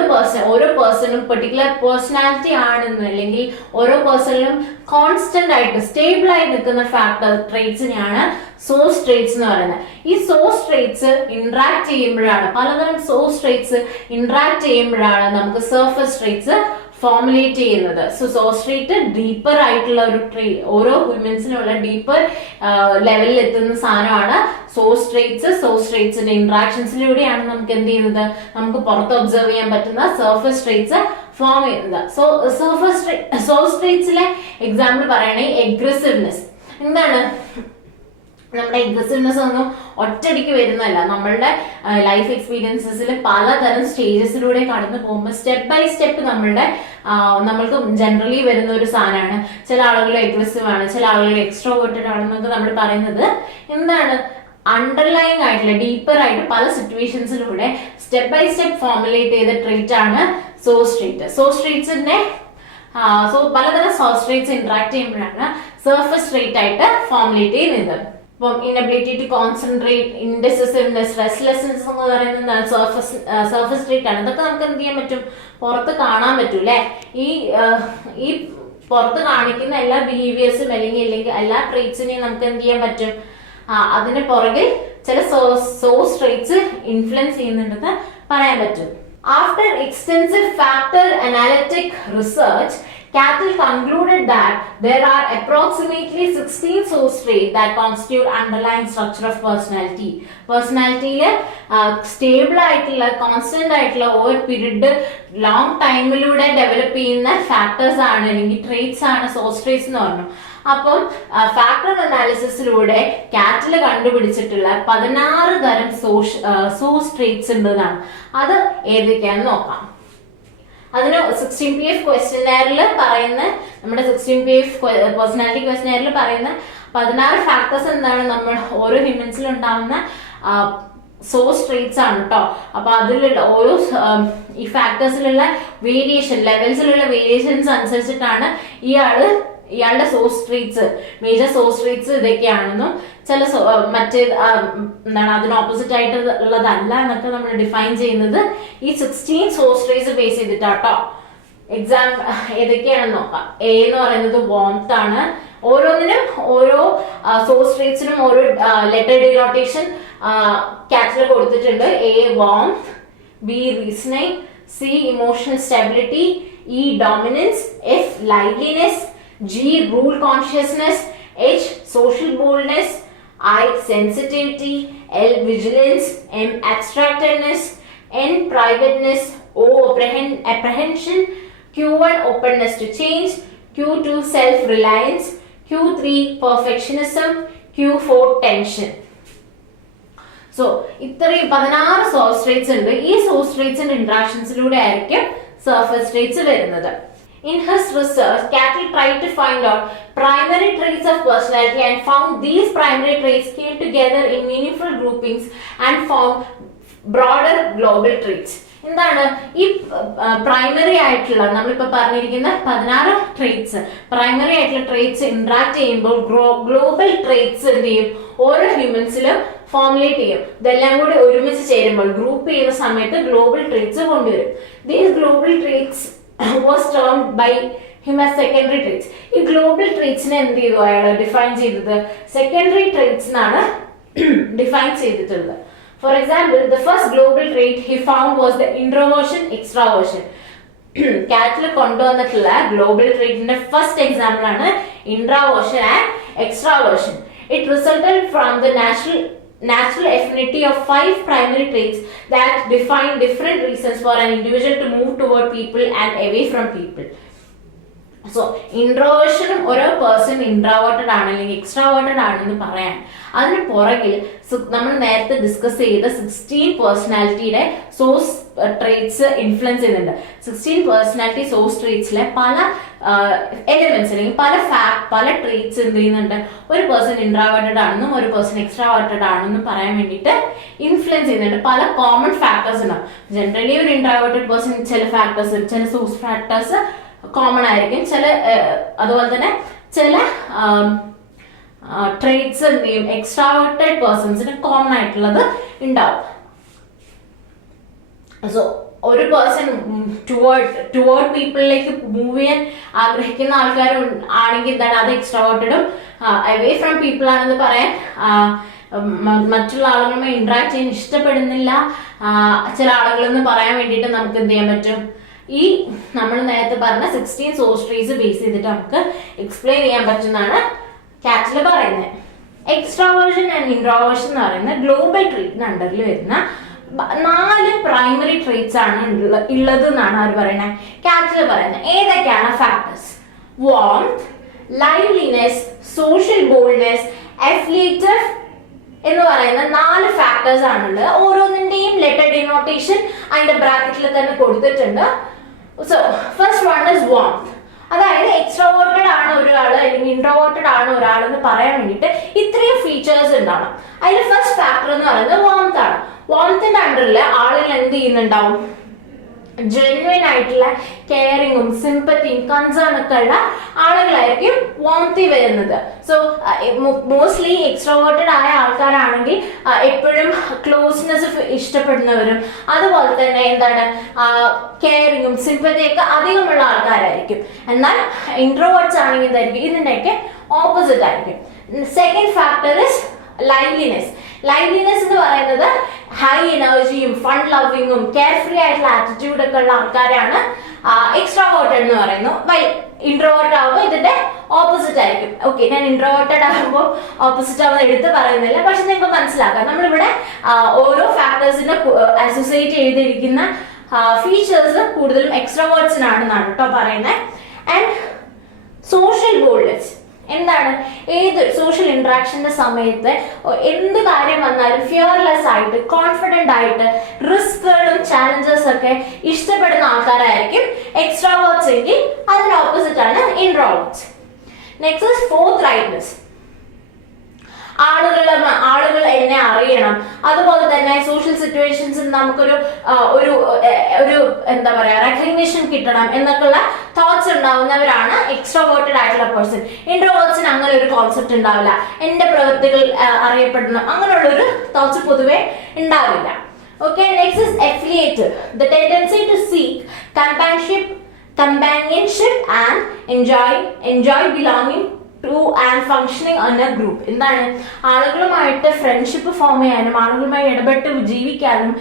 പേഴ്സണും particular personality ആണെന്ന്, അല്ലെങ്കിൽ ഓരോ പേഴ്സണിലും കോൺസ്റ്റന്റ് ആയിട്ട് സ്റ്റേബിൾ ആയി നിൽക്കുന്ന ഫാക്ടർ ട്രേറ്റ്സിനെയാണ് സോഴ്സ് ട്രേറ്റ്സ് എന്ന് പറയുന്നത്. ഈ സോഴ്സ് ട്രേറ്റ്സ് ഇന്ററാക്ട് ചെയ്യുമ്പോഴാണ്, പലതരം സോഴ്സ് ട്രേറ്റ്സ് ഇന്ററാക്ട് ചെയ്യുമ്പോഴാണ് നമുക്ക് സർഫസ് ട്രേറ്റ്സ് ഫോർമുലേറ്റ് ചെയ്യുന്നത്. സോ സോഴ്സ് ട്രേറ്റ് ഡീപ്പർ ആയിട്ടുള്ള ഒരു ഓരോ ഹ്യൂമൻസിനുള്ള ഡീപ്പർ ലെവലിൽ എത്തുന്ന സാധനമാണ് സോഴ്സ് ട്രേറ്റ്സ്. സോഴ്സ് ട്രേറ്റ്സിന്റെ ഇന്ററാക്ഷൻസിലൂടെയാണ് നമുക്ക് എന്ത് ചെയ്യുന്നത്? നമുക്ക് പുറത്ത് ഒബ്സർവ് ചെയ്യാൻ പറ്റുന്ന സർഫസ് ട്രേറ്റ്സ് ഫോം ചെയ്യുന്നത്. സോ സോഴ്സ് ട്രേറ്റ്സിലെ എക്സാമ്പിൾ പറയുകയാണെങ്കിൽ എഗ്രസീവ്നെസ്. എന്താണ്? നമ്മുടെ എഗ്രസീവ്നെസ് ഒന്നും ഒറ്റയടിക്ക് വരുന്നതല്ല. നമ്മളുടെ ലൈഫ് എക്സ്പീരിയൻസസിൽ പലതരം സ്റ്റേജസിലൂടെ കടന്നു പോകുമ്പോൾ സ്റ്റെപ്പ് ബൈ സ്റ്റെപ്പ് നമ്മൾക്ക് ജനറലി വരുന്ന ഒരു സാധനമാണ്. ചില ആളുകൾ എഗ്രസീവ് ആണ്, ചില ആളുകൾ എക്സ്ട്രോവേർട്ടഡ് ആണെന്നൊക്കെ നമ്മൾ പറയുന്നത് എന്താണ്? അണ്ടർലൈങ് ആയിട്ടുള്ള ഡീപ്പർ ആയിട്ട് പല സിറ്റുവേഷൻസിലൂടെ സ്റ്റെപ്പ് ബൈ സ്റ്റെപ്പ് ഫോർമുലേറ്റ് ചെയ്ത ട്രേറ്റ് ആണ് സോഴ്സ് ട്രേറ്റ്. സോഴ്സ് ട്രേറ്റ്സിന്റെ പലതരം സോഴ്സ് ട്രേറ്റ്സ് ഇന്ററാക്ട് ചെയ്യുമ്പോഴാണ് സർഫസ് ട്രേറ്റ് ആയിട്ട് ഫോർമുലേറ്റ് ചെയ്യുന്നത്. ഇപ്പം ഇൻഎബിലിറ്റി ടു കോൺസെൻട്രേറ്റ്, ഇൻഡെസിസീവ്നെസ്, റെസ്റ്റ്ലെസ്നെസ് എന്ന് പറയുന്നത് സർഫസ് ട്രേറ്റ് ആണ്. ഇതൊക്കെ നമുക്ക് എന്ത് ചെയ്യാൻ പറ്റും? പുറത്ത് കാണാൻ പറ്റും അല്ലെ? ഈ പുറത്ത് കാണിക്കുന്ന എല്ലാ ബിഹേവിയേഴ്സും അല്ലെങ്കിൽ എല്ലാ ട്രേറ്റ്സിനെയും നമുക്ക് എന്ത് ചെയ്യാൻ പറ്റും? അതിന് പുറകിൽ ചില സോഴ്സ് ട്രേറ്റ്സ് ഇൻഫ്ലുവൻസ് ചെയ്യുന്നുണ്ടെന്ന് പറയാൻ പറ്റും. After extensive factor analytic research, Cattell concluded that there are approximately 16 source traits that constitute underlying structure of personality. Personalityയിലെ സ്റ്റേബിൾ ആയിട്ടുള്ള, കോൺസ്റ്റന്റ് ആയിട്ടുള്ള ഓവർ പീരീഡ് ലോങ് ടൈമിലൂടെ ഡെവലപ്പ് ചെയ്യുന്ന ഫാക്ടേഴ്സ് ആണ്, അല്ലെങ്കിൽ ട്രേറ്റ്സ് ആണ് സോഴ്സ് ട്രേറ്റ്സ് എന്ന് പറഞ്ഞു. അപ്പം ഫാക്ടർ അനാലിസിസിലൂടെ കാറ്റൽ കണ്ടുപിടിച്ചിട്ടുള്ള 16 തരം സോഴ്സ് ട്രേറ്റ്സ് ഉണ്ടെന്നാണ്. അത് ഏതൊക്കെയാണെന്ന് നോക്കാം. അതിന് 16PF ക്വസ്റ്റ്യനറിൽ പറയുന്ന, നമ്മുടെ 16PF പേഴ്സണാലിറ്റി ക്വസ്റ്റ്യനറിൽ പറയുന്ന 16 ഫാക്ടേഴ്സ് എന്താണ്? നമ്മൾ ഓരോ ഹ്യൂമൻസിലും ഉണ്ടാവുന്ന സോഴ്സ് ട്രേറ്റ്സ് ആണ് കേട്ടോ. അപ്പൊ അതിലുള്ള ഓരോ ഈ ഫാക്ടേഴ്സിലുള്ള വേരിയേഷൻ, ലെവൽസിലുള്ള വേരിയേഷൻസ് അനുസരിച്ചിട്ടാണ് ഇയാളുടെ source traits, major source traits ഇതൊക്കെയാണെന്നും ചില എന്താണ് അതിന് ഓപ്പോസിറ്റ് ആയിട്ട് ഉള്ളതല്ല എന്നൊക്കെ നമ്മൾ ഡിഫൈൻ ചെയ്യുന്നത് ഈ 16 സോഴ്സ് ട്രേറ്റ്സ് ബേസ് ചെയ്തിട്ടാട്ടോ. എക്സാം ഏതൊക്കെയാണെന്ന് നോക്കാം. എ എന്ന് പറയുന്നത് വാംത്ത് ആണ്. ഓരോന്നിനും ഓരോ സോഴ്സ് ട്രേറ്റ്സിനും ഓരോ ലെറ്റർ ഡിനോട്ടേഷൻ കാറ്റൽ കൊടുത്തിട്ടുണ്ട്. A warmth, B reasoning, C emotional stability, E dominance, F liveliness, G rule consciousness, H social boldness, I sensitivity, L vigilance, M abstractedness, N privateness, O apprehension, Q1 openness to change, Q2 self-reliance, Q3 perfectionism, Q4 tension. So ഇത്രയും 16 source traits ഉണ്ട്. ഈ source ട്രേറ്റ്സിന്റെ ഇന്ററാക്ഷൻസിലൂടെ ആയിരിക്കും surface traits വരുന്നത്. In his research, Cattell tried to find out primary traits of personality and found these primary traits came together in meaningful groupings and formed broader global traits. എന്താണ് ഈ primary ആയിട്ടുള്ള നമ്മളിപ്പോ പറഞ്ഞിരിക്കുന്ന 16 traits, primary ആയിട്ടുള്ള traits interact ചെയ്യുമ്പോൾ global traits എന്ത് ചെയ്യും? ഓരോ ഹ്യൂമൻസിലും ഫോർമുലേറ്റ് ചെയ്യും. ഇതെല്ലാം കൂടി ഒരുമിച്ച് ചേരുമ്പോൾ ഗ്രൂപ്പ് ചെയ്യുന്ന സമയത്ത് ഗ്ലോബൽ ട്രേറ്റ്സ് കൊണ്ടുവരും. These global traits was termed by him as secondary traits. ഈ ഗ്ലോബൽ ട്രേറ്റ്സിനെ എന്ത് ചെയ്തു? അയാൾ ഡിഫൈൻ ചെയ്തത് സെക്കൻഡറി ട്രേറ്റ്സ് എന്നാണ് ഡിഫൈൻ ചെയ്തിട്ടുള്ളത്. For example, the first global trait he found was the introversion extraversion. Cattell കൊണ്ടുവന്നിട്ടുള്ള ഗ്ലോബൽ ട്രേറ്റിന്റെ ഫസ്റ്റ് എക്സാമ്പിൾ ആണ് introversion and extraversion. It resulted from the natural affinity of 5 primary traits that define different reasons for an individual to move toward people and away from people. So ഇൻട്രോവേർഷനും ഓരോ person introverted ആണ് അല്ലെങ്കിൽ എക്സ്ട്രാവേർട്ടഡ് ആണെന്ന് പറയാൻ അതിന് പുറകിൽ നമ്മൾ നേരത്തെ ഡിസ്കസ് ചെയ്ത 16 പേഴ്സണാലിറ്റിയുടെ സോഴ്സ് ട്രേറ്റ്സ് ഇൻഫ്ലുവൻസ് ചെയ്യുന്നുണ്ട്. 16 പേഴ്സണാലിറ്റി സോഴ്സ് ട്രേറ്റ്സിലെ പല എലിമെന്റ്സ് അല്ലെങ്കിൽ പല ട്രേറ്റ്സ് എന്ത് ചെയ്യുന്നുണ്ട്, ഒരു പേഴ്സൺ ഇൻട്രോവേർട്ടഡ് ആണെന്നും ഒരു പേഴ്സൺ എക്സ്ട്രാവേർട്ടഡ് ആണെന്നും പറയാൻ വേണ്ടിയിട്ട് ഇൻഫ്ലുവൻസ് ചെയ്യുന്നുണ്ട്. പല കോമൺ ഫാക്ടേഴ്സ് ഉണ്ടാവും. ജനറലി ഒരു ഇൻട്രോവേർട്ടഡ് പേഴ്സൺ ചില ഫാക്ടേഴ്സ്, ചില സോഴ്സ് ഫാക്ടേഴ്സ് കോമൺ ആയിരിക്കും. അതുപോലെ തന്നെ ചില ട്രേറ്റ്സ് എന്ത് ചെയ്യും, എക്സ്ട്രാവേർട്ടഡ് പേഴ്സൺസിന് കോമൺ ആയിട്ടുള്ളത് ഉണ്ടാവും. സോ ഒരു പേഴ്സൺ ടുവേർഡ് പീപ്പിളിലേക്ക് മൂവ് ചെയ്യാൻ ആഗ്രഹിക്കുന്ന ആൾക്കാർ ആണെങ്കിൽ എന്താണ്, അത് എക്സ്ട്രാവേർട്ടഡും. അവേ ഫ്രം പീപ്പിൾ ആണെന്ന് പറയാൻ മറ്റുള്ള ആളുകളുമായി ഇന്ററാക്ട് ചെയ്യാൻ ഇഷ്ടപ്പെടുന്നില്ല ചില ആളുകളെന്ന് പറയാൻ വേണ്ടിയിട്ട് നമുക്ക് എന്ത് ചെയ്യാൻ പറ്റും, ഈ നമ്മൾ നേരത്തെ പറഞ്ഞ 16 സോഴ്സ് ട്രീസ് ബേസ് ചെയ്തിട്ട് നമുക്ക് എക്സ്പ്ലെയിൻ ചെയ്യാൻ പറ്റുന്നതാണ് കാറ്റിൽ പറയുന്നത്. എക്സ്ട്രാവേർഷൻ ആൻഡ് ഇൻട്രോവേർഷൻ എന്ന് പറയുന്ന ഗ്ലോബൽ ട്രീറ്റിന് അണ്ടറിൽ വരുന്ന 4 പ്രൈമറി ട്രേറ്റ്സ് ആണ് ഉള്ളത് എന്നാണ് അവർ പറയുന്നത്. കാറ്റിൽ പറയുന്നത് ഏതൊക്കെയാണ് ഫാക്ടേഴ്സ്? വാർംത്ത്, ലൈവ്ലിനെസ്, സോഷ്യൽ ബോൾഡ്നെസ്, അഫിലിയേറ്റീവ് എന്ന് പറയുന്ന 4 ഫാക്ടേഴ്സ് ആണുള്ളത്. ഓരോന്നിന്റെയും ലെറ്റർ ഡിനോട്ടേഷൻ അതിന്റെ ബ്രാക്കറ്റിൽ തന്നെ കൊടുത്തിട്ടുണ്ട്. So first one is warmth. അതായത് എക്സ്ട്രോവേർട്ടഡ് ആണ് ഒരാൾ അല്ലെങ്കിൽ ഇൻട്രോവേർട്ടഡ് ആണ് ഒരാൾ എന്ന് പറയാൻ വേണ്ടിയിട്ട് ഇത്രയും ഫീച്ചേഴ്സ് ഉണ്ടാവണം. അതിൽ ഫസ്റ്റ് ഫാക്ടർ എന്ന് പറയുന്നത് വാർംത്ത് ആണ്. വാർംത്തിന്റെ അണ്ടറിൽ ആളുകൾ എന്ത് ചെയ്യുന്നുണ്ടാവും, ജെന്യുവൻ ആയിട്ടുള്ള കെയറിങ്ങും സിമ്പത്തിയും കൺസേൺ ഒക്കെ ഉള്ള ആളുകളായിരിക്കും വാർംത്തി വരുന്നത്. സോ മോസ്റ്റ്ലി എക്സ്ട്രോവേർട്ടഡ് ആയ ആൾക്കാരാണെങ്കിൽ എപ്പോഴും ക്ലോസ്നെസ് ഇഷ്ടപ്പെടുന്നവരും അതുപോലെ തന്നെ എന്താണ് കെയറിങ്ങും സിമ്പത്തിയൊക്കെ അധികമുള്ള ആൾക്കാരായിരിക്കും. എന്നാൽ ഇൻട്രോവേർട്സ് ആണെങ്കിൽ എന്തായിരിക്കും, ഇതിന്റെയൊക്കെ ഓപ്പോസിറ്റ് ആയിരിക്കും. Second factor is liveliness. Liveliness എന്ന് പറയുന്നത് ഹൈ എനർജിയും ഫൺ ലവിങ്ങും കെയർ ഫ്രീ ആയിട്ടുള്ള ആറ്റിറ്റ്യൂഡ് ഒക്കെ ഉള്ള ആൾക്കാരാണ് എക്സ്ട്രാവേർട്ടഡ് എന്ന് പറയുന്നു. ഇൻട്രോവേർട്ടഡ് ആകുമ്പോൾ ഇതിന്റെ ഓപ്പോസിറ്റ് ആയിരിക്കും. ഓക്കെ, ഞാൻ ഇൻട്രോവേർട്ടഡ് ആകുമ്പോൾ ഓപ്പോസിറ്റ് ആവുന്ന എടുത്ത് പറയുന്നില്ല, പക്ഷെ നിങ്ങൾക്ക് മനസ്സിലാക്കാം നമ്മളിവിടെ ഓരോ ഫാക്ടേഴ്സിനെ അസോസിയേറ്റ് ചെയ്തിരിക്കുന്ന ഫീച്ചേഴ്സ് കൂടുതലും എക്സ്ട്രാവേർട്സിനാണെന്നാണ് കേട്ടോ പറയുന്നത്. ആൻഡ് സോഷ്യൽ ബോൾഡ്നെസ് എന്താണ്, ഏത് സോഷ്യൽ ഇന്ററാക്ഷന്റെ സമയത്ത് എന്ത് കാര്യം വന്നാലും ഫിയർലെസ് ആയിട്ട് കോൺഫിഡന്റ് ആയിട്ട് റിസ്കുകളും ചാലഞ്ചസ് ഒക്കെ ഇഷ്ടപ്പെടുന്ന ആൾക്കാരായിരിക്കും എക്സ്ട്രാവേർട്സ് എങ്കിൽ അതിന് ഓപ്പോസിറ്റ് ആണ് ഇൻട്രോവേർട്സ്. Next fourth rightness. ആളുകൾ എന്നെ അറിയണം, അതുപോലെ തന്നെ സോഷ്യൽ സിറ്റുവേഷൻസിൽ നമുക്കൊരു ഒരു എന്താ പറയാ റെക്കഗ്നിഷൻ കിട്ടണം എന്നൊക്കെയുള്ള തോട്ട്സ് ഉണ്ടാവുന്നവരാണ് എക്സ്ട്രോവേർട്ടഡ് ആയിട്ടുള്ള പേഴ്സൺ. ഇൻട്രോവേർട്സിന് അങ്ങനെ ഒരു കോൺസെപ്റ്റ് ഉണ്ടാവില്ല. എന്റെ പ്രവൃത്തികൾ അറിയപ്പെടണം അങ്ങനെയുള്ള ഒരു തോട്ട്സ് പൊതുവെ ഉണ്ടാവില്ല. Okay, next is affiliative. The tendency to seek companionship and enjoy belonging to and functioning in a group. എന്താണ്, ആളുകളുമായിട്ട് ഫ്രണ്ട്ഷിപ്പ് ഫോം ചെയ്യാനും ആളുകളുമായി ഇടപെട്ട് ജീവിക്കാനും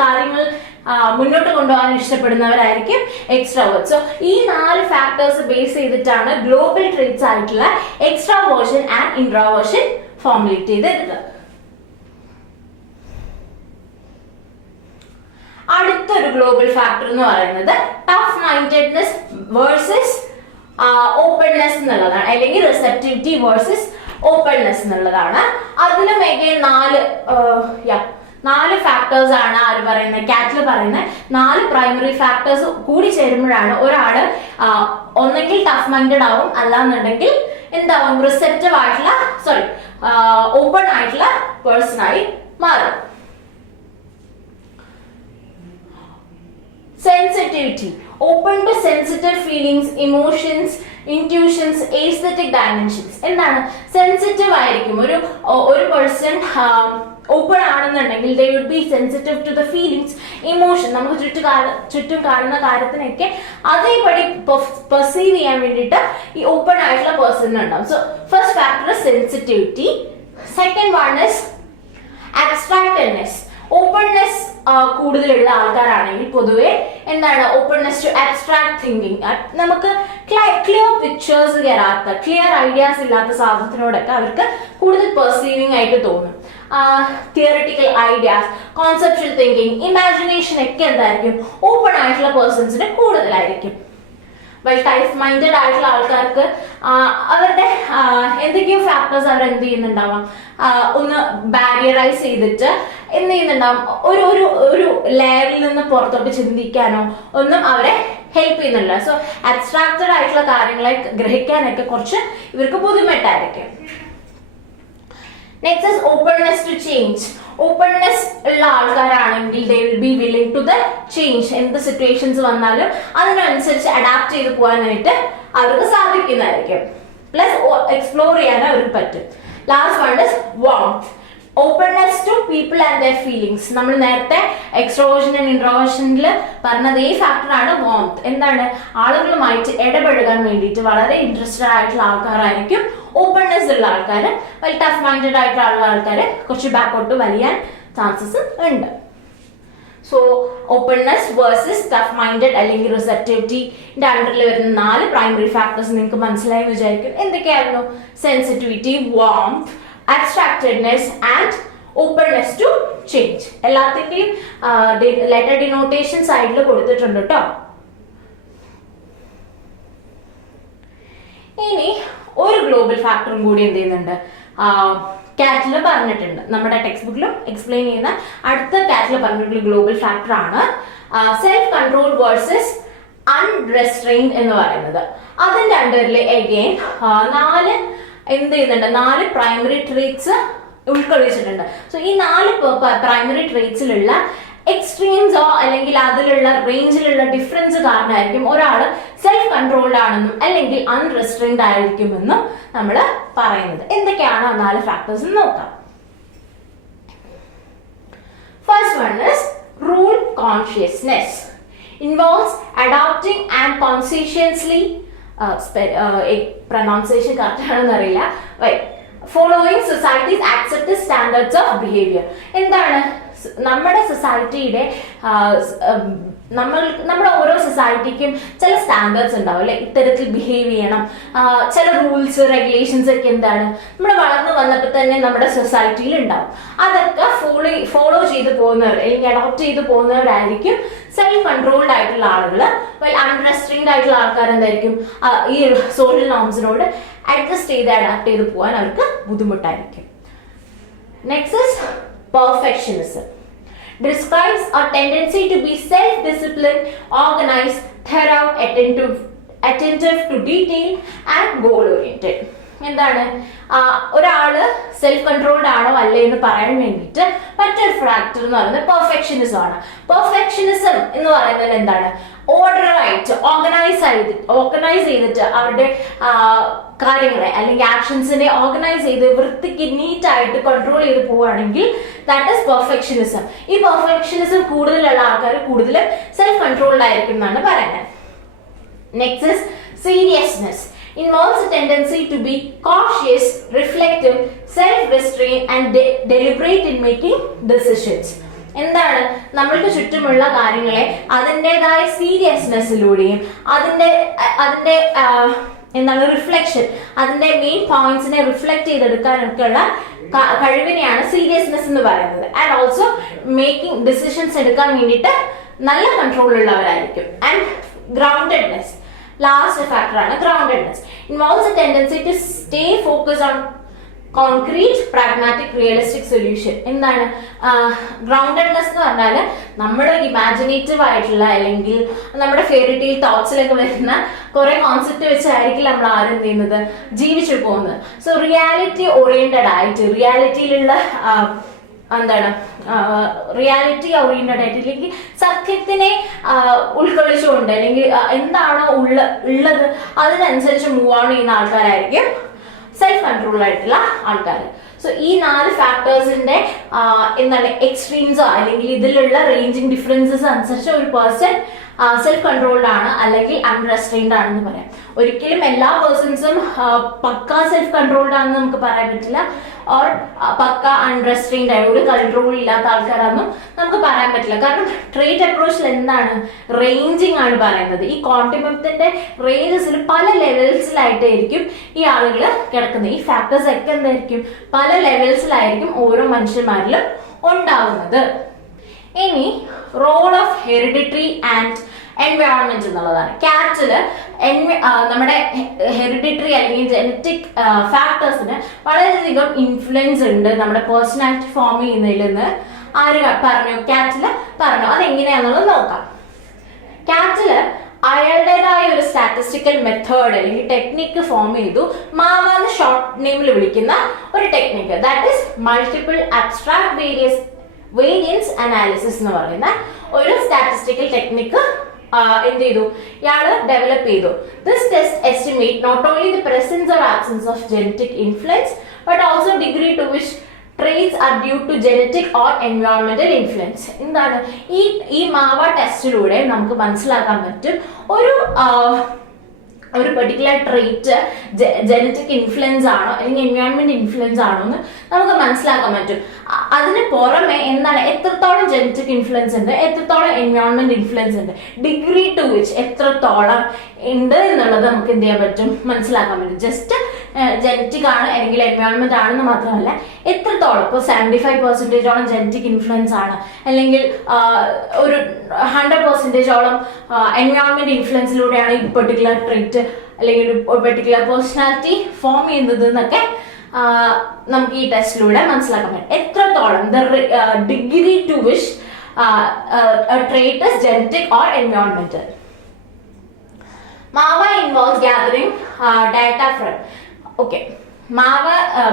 കാര്യങ്ങൾ മുന്നോട്ട് കൊണ്ടുപോകാൻ ഇഷ്ടപ്പെടുന്നവരായിരിക്കും എക്സ്ട്രാവേർട്സ്. സോ ഈ 4 ഫാക്ടേഴ്സ് ബേസ് ചെയ്തിട്ടാണ് ഗ്ലോബൽ ട്രേറ്റ്സ് ആയിട്ടുള്ള എക്സ്ട്രാവേർഷൻ ആൻഡ് ഇൻട്രോവേർഷൻ ഫോർമുലേറ്റ് ചെയ്തിട്ടുള്ളത്. അടുത്തൊരു ഗ്ലോബൽ ഫാക്ടർ എന്ന് പറയുന്നത് ടഫ് മൈൻഡഡ്നെസ് വേഴ്സസ് ഓപ്പൺനെസ് എന്നുള്ളതാണ്, അല്ലെങ്കിൽ റിസെപ്റ്റിവിറ്റി വേഴ്സസ് ഓപ്പൺനെസ് എന്നുള്ളതാണ്. അതിലും എഗെയിൻ 4 ഫാക്ടേഴ്സ് ആണ് ആര് പറയുന്നത്, കാറ്റിൽ പറയുന്നത് 4 പ്രൈമറി ഫാക്ടേഴ്സ് കൂടി ചേരുമ്പോഴാണ് ഒരാള് ഒന്നെങ്കിൽ ടഫ് മൈൻഡഡ് ആവും, അല്ലാന്നുണ്ടെങ്കിൽ എന്താവും റിസെപ്റ്റീവ് ആയിട്ടുള്ള ഓപ്പൺ ആയിട്ടുള്ള പേഴ്സൺ ആയി മാറും. Sensitivity, open to sensitive feelings, emotions, intuitions, aesthetic dimensions. എന്താണ്, സെൻസിറ്റീവ് ആയിരിക്കും ഒരു പേഴ്സൺ. ഓപ്പൺ ആണെന്നുണ്ടെങ്കിൽ they would be sensitive to the feelings, emotion, നമുക്ക് ചുറ്റും കാണുന്ന കാര്യത്തിനൊക്കെ അതേപടി പെർസീവ് ചെയ്യാൻ വേണ്ടിയിട്ട് ഈ ഓപ്പൺ ആയിട്ടുള്ള പേഴ്സൺ ഉണ്ടാവും. So first factor is sensitivity. Second one is abstractness. Openness കൂടുതലുള്ള ആൾക്കാരാണെങ്കിൽ പൊതുവെ എന്താണ് ഓപ്പൺനെസ് ടു അബ്സ്ട്രാക്ട് തിങ്കിങ്. നമുക്ക് ക്ലിയർ പിക്ചേഴ്സ് തരാത്ത, ക്ലിയർ ഐഡിയാസ് ഇല്ലാത്ത സാധനത്തിനോടൊക്കെ അവർക്ക് കൂടുതൽ പെർസീവിംഗ് ആയിട്ട് തോന്നും. Theoretical ideas, conceptual thinking, imagination ഒക്കെ എന്തായിരിക്കും ഓപ്പൺ ആയിട്ടുള്ള പേഴ്സൺസിന് കൂടുതലായിരിക്കും. വെൽ ടൈപ്പ് മൈൻഡഡ് ആയിട്ടുള്ള ആൾക്കാർക്ക് അവരുടെ എന്തൊക്കെയോ ഫാക്ടേഴ്സ് അവർ എന്ത് ചെയ്യുന്നുണ്ടാവാം, ഒന്ന് ബാരിയറൈസ് ചെയ്തിട്ട് എന്ത് ചെയ്യുന്നുണ്ടാവും, ഒരു ലെയറിൽ നിന്ന് പുറത്തോട്ട് ചിന്തിക്കാനോ ഒന്നും അവരെ ഹെൽപ്പ് ചെയ്യുന്നില്ല. സോ അബ്സ്ട്രാക്റ്റഡ് ആയിട്ടുള്ള കാര്യങ്ങളെ ഗ്രഹിക്കാനൊക്കെ കുറച്ച് ഇവർക്ക് ബുദ്ധിമുട്ടായിരിക്കും. Next is openness to change. Openness ഉള്ള ആൾക്കാരാണെങ്കിൽ they will be willing to the change. എന്ത് സിറ്റുവേഷൻസ് വന്നാലും അതിനനുസരിച്ച് അഡാപ്റ്റ് ചെയ്ത് പോകാനായിട്ട് അവർക്ക് സാധിക്കുന്നതായിരിക്കും. പ്ലസ് എക്സ്പ്ലോർ ചെയ്യാൻ അവർക്ക് പറ്റും. Last one is warmth. Openness to people and their feelings. നമ്മൾ നേരത്തെ എക്സ്ട്രോവേർഷൻ ആൻഡ് ഇൻട്രോവേർഷനിൽ പറഞ്ഞത് ഈ ഫാക്ടറാണ് വാർമത്ത്. എന്താണ്, ആളുകളുമായിട്ട് ഇടപഴകാൻ വേണ്ടിയിട്ട് വളരെ ഇൻട്രസ്റ്റഡ് ആയിട്ടുള്ള ആൾക്കാരായിരിക്കും ഓപ്പൺനെസ് ഉള്ള ആൾക്കാർ. വെൽ ടഫ് മൈൻഡഡ് ആയിട്ടുള്ള ആൾക്കാർ കുറച്ച് ബാക്കോട്ട് വലിയാൻ ചാൻസസ് ഉണ്ട്. So openness versus tough minded അല്ലെങ്കിൽ റിസെപ്റ്റിവിറ്റിന്റെ അണ്ടറിൽ വരുന്ന 4 പ്രൈമറി ഫാക്ടേഴ്സ് നിങ്ങൾക്ക് മനസ്സിലായി വിചാരിക്കും. എന്തൊക്കെയായിരുന്നു? Sensitivity, warmth, abstractedness and openness to change. എല്ലാത്തിന്റെയും ലെറ്റർ ഡിനോട്ടേഷൻ സൈഡിൽ കൊടുത്തിട്ടുണ്ട് കേട്ടോ. ഇനി ഒരു ഗ്ലോബൽ ഫാക്ടറും കൂടി എന്ത് ചെയ്യുന്നുണ്ട്, കാറ്റിൽ പറഞ്ഞിട്ടുണ്ട്. നമ്മുടെ ടെക്സ്റ്റ് ബുക്കിലും എക്സ്പ്ലെയിൻ ചെയ്യുന്ന അടുത്ത കാറ്റിൽ പറഞ്ഞിട്ടുള്ള ഗ്ലോബൽ ഫാക്ടർ ആണ് സെൽഫ് കൺട്രോൾ വേഴ്സസ് അൺറെസ്ട്രെയിൻഡ് എന്ന് പറയുന്നത്. അതിന്റെ അണ്ടറിൽ അഗെയിൻ 4 എന്ത് ചെയ്യുന്നുണ്ട്, 4 പ്രൈമറി ട്രേറ്റ്സ് ഉൾക്കൊള്ളിച്ചിട്ടുണ്ട്. സോ ഈ 4 പ്രൈമറി ട്രേറ്റ്സിലുള്ള എക്സ്ട്രീംസോ അല്ലെങ്കിൽ അതിലുള്ള റേഞ്ചിലുള്ള ഡിഫറൻസ് കാരണമായിരിക്കും ഒരാൾ സെൽഫ് കൺട്രോൾഡ് ആണെന്നും അല്ലെങ്കിൽ അൺറെസ്ട്രെയിൻഡ് ആയിരിക്കുമെന്നും നമ്മൾ പറയുന്നത്. എന്തൊക്കെയാണ് ആ 4 ഫാക്ടേഴ്സ് എന്ന് നോക്കാം. First one is rule consciousness. Involves adopting and consciously pronunciation correct ആണെന്ന് അറിയില്ല, following societies accepted standards of behaviour. എന്താണ്, നമ്മുടെ സൊസൈറ്റിയുടെ നമ്മുടെ ഓരോ സൊസൈറ്റിക്കും ചില സ്റ്റാൻഡേർഡ്സ് ഉണ്ടാവും അല്ലെ, ഇത്തരത്തിൽ ബിഹേവ് ചെയ്യണം. ചില റൂൾസ് റെഗുലേഷൻസ് ഒക്കെ എന്താണ് നമ്മൾ വളർന്നു വന്നപ്പോൾ തന്നെ നമ്മുടെ സൊസൈറ്റിയിൽ ഉണ്ടാവും. അതൊക്കെ ഫോളോ ചെയ്ത് പോകുന്നവർ അല്ലെങ്കിൽ അഡോപ്റ്റ് ചെയ്ത് പോകുന്നവരായിരിക്കും സെൽഫ് കൺട്രോൾഡ് ആയിട്ടുള്ള ആളുകൾ. വെൽ അൺറെസ്ട്രിക്ട് ആയിട്ടുള്ള ആൾക്കാർ എന്തായിരിക്കും, ഈ സോഷ്യൽ നോംസിനോട് അഡ്ജസ്റ്റ് ചെയ്ത് അഡാപ്റ്റ് ചെയ്ത് പോകാൻ അവർക്ക് ബുദ്ധിമുട്ടായിരിക്കും. Next is perfectionism. Describes a tendency to be self-disciplined, organized, thorough, attentive to detail and goal-oriented. എന്താണ്, ഒരാള് സെൽഫ് കൺട്രോൾഡ് ആണോ അല്ലേ എന്ന് പറയാൻ വേണ്ടിയിട്ട് മറ്റൊരു ഫാക്ടർ എന്ന് പറയുന്നത് പെർഫെക്ഷനിസം ആണ്. പെർഫെക്ഷനിസം എന്ന് പറയുന്നത് എന്താണ്, ഓർഡറായിട്ട് ഓർഗനൈസ് ചെയ്തിട്ട് അവരുടെ കാര്യങ്ങളെ അല്ലെങ്കിൽ ആക്ഷൻസിനെ ഓർഗനൈസ് ചെയ്ത് വൃത്തിക്ക് നീറ്റായിട്ട് കൺട്രോൾ ചെയ്ത് പോവുകയാണെങ്കിൽ ദാറ്റ് ഈസ് പെർഫെക്ഷനിസം. ഈ പെർഫെക്ഷനിസം കൂടുതലുള്ള ആൾക്കാർ കൂടുതലും സെൽഫ് കൺട്രോൾഡ് ആയിരിക്കും എന്നാണ് പറയുന്നത്. Next is seriousness. Involves a tendency to be cautious, reflective, self-restrained and deliberate in making decisions. എന്താണ്, നമ്മൾക്ക് ചുറ്റുമുള്ള കാര്യങ്ങളെ അതിൻ്റെതായ സീരിയസ്നെസ്സിലൂടെയും അതിൻ്റെ എന്താണ് റിഫ്ലക്ഷൻ, അതിൻ്റെ മെയിൻ പോയിന്റ്സിനെ റിഫ്ലക്ട് ചെയ്തെടുക്കാനൊക്കെയുള്ള കഴിവിനെയാണ് സീരിയസ്നെസ് എന്ന് പറയുന്നത്. ആൻഡ് ഓൾസോ മേക്കിംഗ് ഡിസിഷൻസ് എടുക്കാൻ വേണ്ടിയിട്ട് നല്ല കൺട്രോൾ ഉള്ളവരായിരിക്കും. ആൻഡ് ഗ്രൗണ്ടഡ്നെസ്, ലാസ്റ്റ് ഫാക്ടർ ആണ് groundedness. Involves a tendency to stay focused on concrete pragmatic realistic solution. എന്താണ് ഗ്രൗണ്ടഡ്നെസ് എന്ന് പറഞ്ഞാൽ നമ്മുടെ ഇമാജിനേറ്റീവ് ആയിട്ടുള്ള അല്ലെങ്കിൽ നമ്മുടെ ഫെയറി ടെയിൽ തോട്ട്സിലൊക്കെ വരുന്ന കുറെ കോൺസെപ്റ്റ് വെച്ചായിരിക്കും നമ്മൾ ആരും ചെയ്യുന്നത് ജീവിച്ചു പോകുന്നത്. സോ റിയാലിറ്റി ഓറിയന്റഡ് ആയിട്ട് റിയാലിറ്റിയിലുള്ള എന്താണ് റിയാലിറ്റി ഓറിയന്റഡ് ആയിട്ട് അല്ലെങ്കിൽ സത്യത്തിനെ ഉൾക്കൊള്ളിച്ചുകൊണ്ട് അല്ലെങ്കിൽ എന്താണോ ഉള്ളത് അതിനനുസരിച്ച് മൂവ് ഓൺ ചെയ്യുന്ന ആൾക്കാരായിരിക്കും സെൽഫ് കൺട്രോൾ ആയിട്ടുള്ള ആൾക്കാർ. സോ ഈ 4 ഫാക്ടേഴ്സിന്റെ എന്താണ് എക്സ്ട്രീംസോ അല്ലെങ്കിൽ ഇതിലുള്ള റേഞ്ചിങ് ഡിഫറൻസസ് അനുസരിച്ച് ഒരു പേഴ്സൺ സെൽഫ് കൺട്രോൾഡ് ആണ് അല്ലെങ്കിൽ അൺറെസ്ട്രെയിൻഡ് ആണെന്ന് പറയാം. ഒരിക്കലും എല്ലാ പേഴ്സൺസും പക്കാ സെൽഫ് കൺട്രോൾഡ് ആണെന്ന് നമുക്ക് പറയാൻ പറ്റില്ല. ഓർ പക്ക അൺറെസ്ട്രെയിൻഡ് ആയ ഒരു കൺട്രോൾ ഇല്ലാത്ത ആൾക്കാരാണെന്നും നമുക്ക് പറയാൻ പറ്റില്ല. കാരണം ട്രേറ്റ് അപ്രോച്ചിൽ എന്താണ് റേഞ്ചിങ് ആണ് പറയുന്നത്. ഈ കോണ്ടിമത്തിന്റെ റേഞ്ചസിൽ പല ലെവൽസിലായിട്ടായിരിക്കും ഈ ആളുകൾ കിടക്കുന്നത്. ഈ ഫാക്ടേഴ്സ് ഒക്കെ എന്തായിരിക്കും പല ലെവൽസിലായിരിക്കും ഓരോ മനുഷ്യന്മാരിലും ഉണ്ടാവുന്നത്. ഇനി role of hereditary and environment എന്നുള്ളതാണ്. കാറ്റില് നമ്മുടെ ഹെറിഡിറ്ററി അല്ലെങ്കിൽ ജനറ്റിക് ഫാക്ടേഴ്സിന് വളരെയധികം ഇൻഫ്ലുവൻസ് ഉണ്ട് നമ്മുടെ പേഴ്സണാലിറ്റി ഫോം ചെയ്യുന്നതിൽ നിന്ന് ആര് പറഞ്ഞു? കാറ്റില് പറഞ്ഞു. അതെങ്ങനെയാണെന്നുള്ളത് നോക്കാം. കാറ്റില് അയാളുടേതായ ഒരു സ്റ്റാറ്റിസ്റ്റിക്കൽ മെത്തേഡ് അല്ലെങ്കിൽ ടെക്നിക്ക് ഫോം ചെയ്തു. മാവ എന്ന് ഷോർട്ട് നെയിമിൽ വിളിക്കുന്ന ഒരു technique, that is multiple abstract variance analysis എന്ന് പറയുന്ന ഒരു സ്റ്റാറ്റിസ്റ്റിക്കൽ ടെക്നിക്ക് എന്ത് ചെയ്തു? ഇയാള് ഡെവലപ്പ് ചെയ്തു. This test estimate not only the presence or absence of genetic influence but also degree to which traits are due to genetic or environmental influence. എന്താണ് ഈ മാവ ടെസ്റ്റിലൂടെ നമുക്ക് മനസ്സിലാക്കാൻ പറ്റും ഒരു പെർട്ടിക്കുലർ ട്രേറ്റ് ജനറ്റിക് ഇൻഫ്ലുവൻസ് ആണോ അല്ലെങ്കിൽ എൻവയോൺമെന്റ് ഇൻഫ്ലുവൻസ് ആണോ എന്ന് നമുക്ക് മനസ്സിലാക്കാൻ പറ്റും. അതിന് പുറമെ എന്താണ് എത്രത്തോളം ജനറ്റിക് ഇൻഫ്ലുവൻസ് ഉണ്ട്, എത്രത്തോളം എൻവയോൺമെന്റ് ഇൻഫ്ലുവൻസ് ഉണ്ട്, ഡിഗ്രി ടു വിച്ച് എത്രത്തോളം ഉണ്ട് എന്നുള്ളത് നമുക്ക് എന്ത് ചെയ്യാൻ പറ്റും? മനസ്സിലാക്കാൻ പറ്റും. ജസ്റ്റ് ജനറ്റിക് ആണ് അല്ലെങ്കിൽ എൻവയോൺമെന്റ് ആണെന്ന് മാത്രമല്ല, എത്രത്തോളം ഇപ്പോൾ 75% ജനറ്റിക് ഇൻഫ്ലുവൻസ് ആണ് അല്ലെങ്കിൽ ഒരു 100% എൻവയോൺമെന്റ് ഇൻഫ്ലുവൻസിലൂടെയാണ് ഈ പെർട്ടിക്കുലർ ട്രേറ്റ് അല്ലെങ്കിൽ ഒരു പെർട്ടിക്കുലർ പേഴ്സണാലിറ്റി ഫോം ചെയ്യുന്നത് എന്നൊക്കെ നമുക്ക് ഈ ടെസ്റ്റിലൂടെ മനസ്സിലാക്കാൻ പറ്റും. എത്രത്തോളം degree to which trait is genetic or എൻവയോൺമെന്റൽ. MAVA involves gathering data from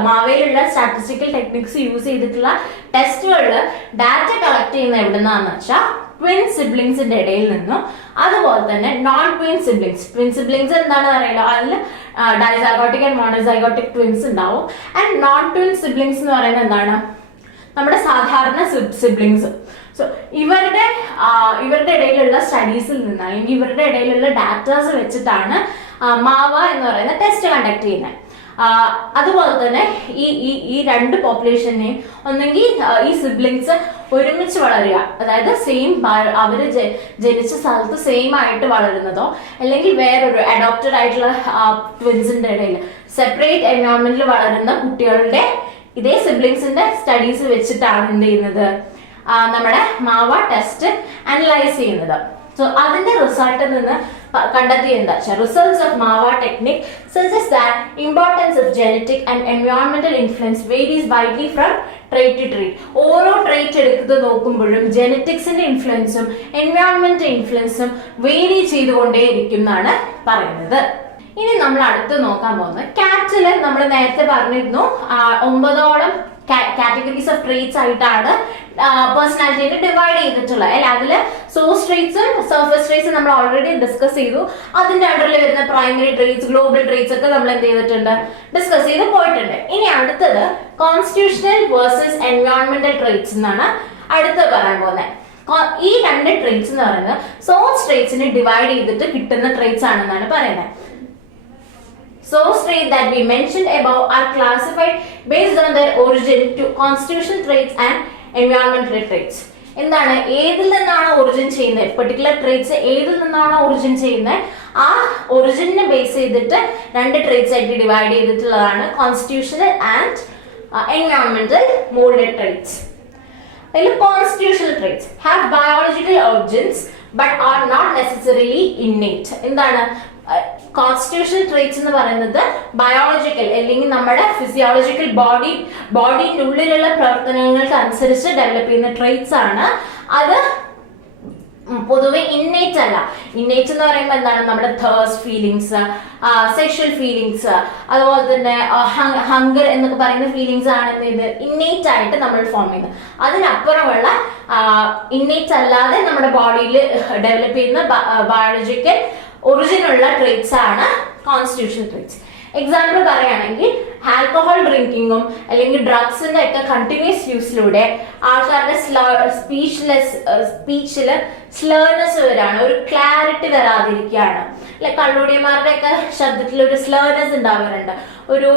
മാവയിലുള്ള സ്റ്റാറ്റിസ്റ്റിക്കൽ ടെക്നിക്സ് യൂസ് ചെയ്തിട്ടുള്ള ടെസ്റ്റുകളിൽ ഡാറ്റ കളക്ട് ചെയ്യുന്ന എവിടുന്നാന്ന് വെച്ചാൽ ട്വിൻ സിബ്ലിങ്സിന്റെ ഇടയിൽ നിന്നും അതുപോലെ തന്നെ നോൺ ട്വിൻ സിബ്ലിങ്സ് എന്താണെന്ന് അറിയില്ല. അതിൽ ഡൈസൈഗോട്ടിക് ആൻഡ് മോണോസൈഗോട്ടിക് ട്വിൻസ് ഉണ്ടാവും. ആൻഡ് നോൺ ട്വിൻ സിബ്ലിങ്സ് എന്ന് പറയുന്നത് എന്താണ്? നമ്മുടെ സാധാരണ സിബ്ലിങ്സ്. സോ ഇവരുടെ ഇടയിലുള്ള സ്റ്റഡീസിൽ നിന്ന് അല്ലെങ്കിൽ ഇവരുടെ ഇടയിലുള്ള ഡാറ്റാസ് വെച്ചിട്ടാണ് മാവ എന്ന് പറയുന്ന ടെസ്റ്റ് കണ്ടക്ട് ചെയ്യുന്നത്. അതുപോലെ തന്നെ ഈ രണ്ട് പോപ്പുലേഷനെയും ഒന്നെങ്കിൽ ഈ സിബ്ലിങ്സ് ഒരുമിച്ച് വളരുക, അതായത് സെയിം അവര് ജനിച്ച സ്ഥലത്ത് സെയിം ആയിട്ട് വളരുന്നതോ അല്ലെങ്കിൽ വേറൊരു അഡോപ്റ്റഡ് ആയിട്ടുള്ള ട്വിൻസിന്റെ ഇടയിൽ സെപ്പറേറ്റ് എൻവയോൺമെന്റിൽ വളരുന്ന കുട്ടികളുടെ ഇതേ സിബ്ലിങ്സിന്റെ സ്റ്റഡീസ് വെച്ചിട്ടാണ് എന്ത് ചെയ്യുന്നത്? നമ്മുടെ മാവ ടെസ്റ്റ് അനലൈസ് ചെയ്യുന്നത്. സോ അതിന്റെ റിസൾട്ടിൽ നിന്ന് കണ്ടെത്തിയെന്താ results of MAVA technique suggest that importance of genetic and എൻവയോൺമെന്റൽ influence varies widely from trait to trait. ഓരോ ട്രേറ്റ് എടുത്ത് നോക്കുമ്പോഴും ജനറ്റിക്സിന്റെ ഇൻഫ്ലുവൻസും എൻവയോൺമെന്റൽ ഇൻഫ്ലുവൻസും വേരി ചെയ്തുകൊണ്ടേയിരിക്കും എന്നാണ് പറയുന്നത്. ഇനി നമ്മൾ അടുത്ത് നോക്കാൻ പോകുന്നത് കാറ്റില് നമ്മൾ നേരത്തെ പറഞ്ഞിരുന്നു 9ഓളം കാറ്റഗറീസ് ഓഫ് ട്രേറ്റ്സ് ആയിട്ടാണ് പേഴ്സണാലിറ്റിനെ ഡിവൈഡ് ചെയ്തിട്ടുള്ളത് അല്ലെ. അതില് സോഴ്സ് ട്രേറ്റ്സും സർഫസ് ട്രേറ്റ്സും നമ്മൾ ഓൾറെഡി ഡിസ്കസ് ചെയ്തു. അതിന്റെ അണ്ടറിൽ വരുന്ന പ്രൈമറി ട്രേറ്റ്സ്, ഗ്ലോബൽ ട്രേറ്റ്സ് ഒക്കെ നമ്മൾ എന്ത് ചെയ്തിട്ടുണ്ട്? ഡിസ്കസ് ചെയ്ത് പോയിട്ടുണ്ട്. ഇനി അടുത്തത് കോൺസ്റ്റിറ്റ്യൂഷണൽ വേഴ്സസ് എൻവയോൺമെന്റൽ ട്രേറ്റ്സ് എന്നാണ് അടുത്ത് പറയാൻ പോകുന്നത്. ഈ രണ്ട് ട്രേറ്റ്സ് എന്ന് പറയുന്നത് സോഴ്സ് ട്രേറ്റ്സിനെ ഡിവൈഡ് ചെയ്തിട്ട് കിട്ടുന്ന ട്രേറ്റ്സ് ആണെന്നാണ് പറയുന്നത്. Source traits that we mentioned above are classified based on their origin to constitutional traits and environmental traits. എന്താണ് ഏതിൽ നിന്നാണ് ഒറിജിൻ ചെയ്യുന്നത്? പെർട്ടിക്കുലർ ട്രേറ്റ്സ് ഏതിൽ നിന്നാണ് ഒറിജിൻ ചെയ്യുന്നത്? ആ ഒറിജിനെ ബേസ് ചെയ്തിട്ട് രണ്ട് ട്രേറ്റ്സ് ആയിട്ട് ഡിവൈഡ് ചെയ്തിട്ടുള്ളതാണ് കോൺസ്റ്റിറ്റ്യൂഷണൽ ആൻഡ് എൻവയോൺമെന്റൽ മോൾഡഡ് ട്രേറ്റ്സ്. അതിൽ constitutional traits have biological origins but are not necessarily innate. എന്താണ് കോൺസ്റ്റിറ്റ്യൂഷണൽ ട്രേറ്റ്സ് എന്ന് പറയുന്നത്? ബയോളജിക്കൽ അല്ലെങ്കിൽ നമ്മുടെ ഫിസിയോളജിക്കൽ ബോഡിന്റെ ഉള്ളിലുള്ള പ്രവർത്തനങ്ങൾക്ക് അനുസരിച്ച് ഡെവലപ്പ് ചെയ്യുന്ന ട്രേറ്റ്സ് ആണ്. അത് പൊതുവെ ഇന്നേറ്റ് അല്ല. ഇന്നേറ്റ് എന്ന് പറയുമ്പോൾ എന്താണ്? നമ്മുടെ തേഴ്സ്റ്റ് ഫീലിങ്സ്, സെക്ഷൽ ഫീലിങ്സ്, അതുപോലെ തന്നെ ഹങ്കർ എന്നൊക്കെ പറയുന്ന ഫീലിങ്സ് ആണ് ഇത് ഇന്നേറ്റ് ആയിട്ട് നമ്മൾ ഫോം ചെയ്യുന്നത്. അതിനപ്പുറമുള്ള ഇന്നേറ്റ് അല്ലാതെ നമ്മുടെ ബോഡിയിൽ ഡെവലപ്പ് ചെയ്യുന്ന ബയോളജിക്കൽ ഒറിജിനുള്ള ട്രേറ്റ്സ് ആണ് കോൺസ്റ്റിറ്റ്യൂഷണൽ ട്രേറ്റ്സ്. എക്സാമ്പിൾ പറയുകയാണെങ്കിൽ ആൽക്കഹോൾ ഡ്രിങ്കിങ്ങും അല്ലെങ്കിൽ ഡ്രഗ്സിന്റെ ഒക്കെ കണ്ടിന്യൂസ് യൂസിലൂടെ ആൾക്കാരുടെ സ്പീച്ചില് സ്ലേർനെസ് വരാണ്, ഒരു ക്ലാരിറ്റി വരാതിരിക്കുകയാണ്. കള്ളുടിയന്മാരുടെ ഒക്കെ ശബ്ദത്തിൽ ഒരു സ്ലേർനെസ് ഉണ്ടാവാറുണ്ട്, ഒരു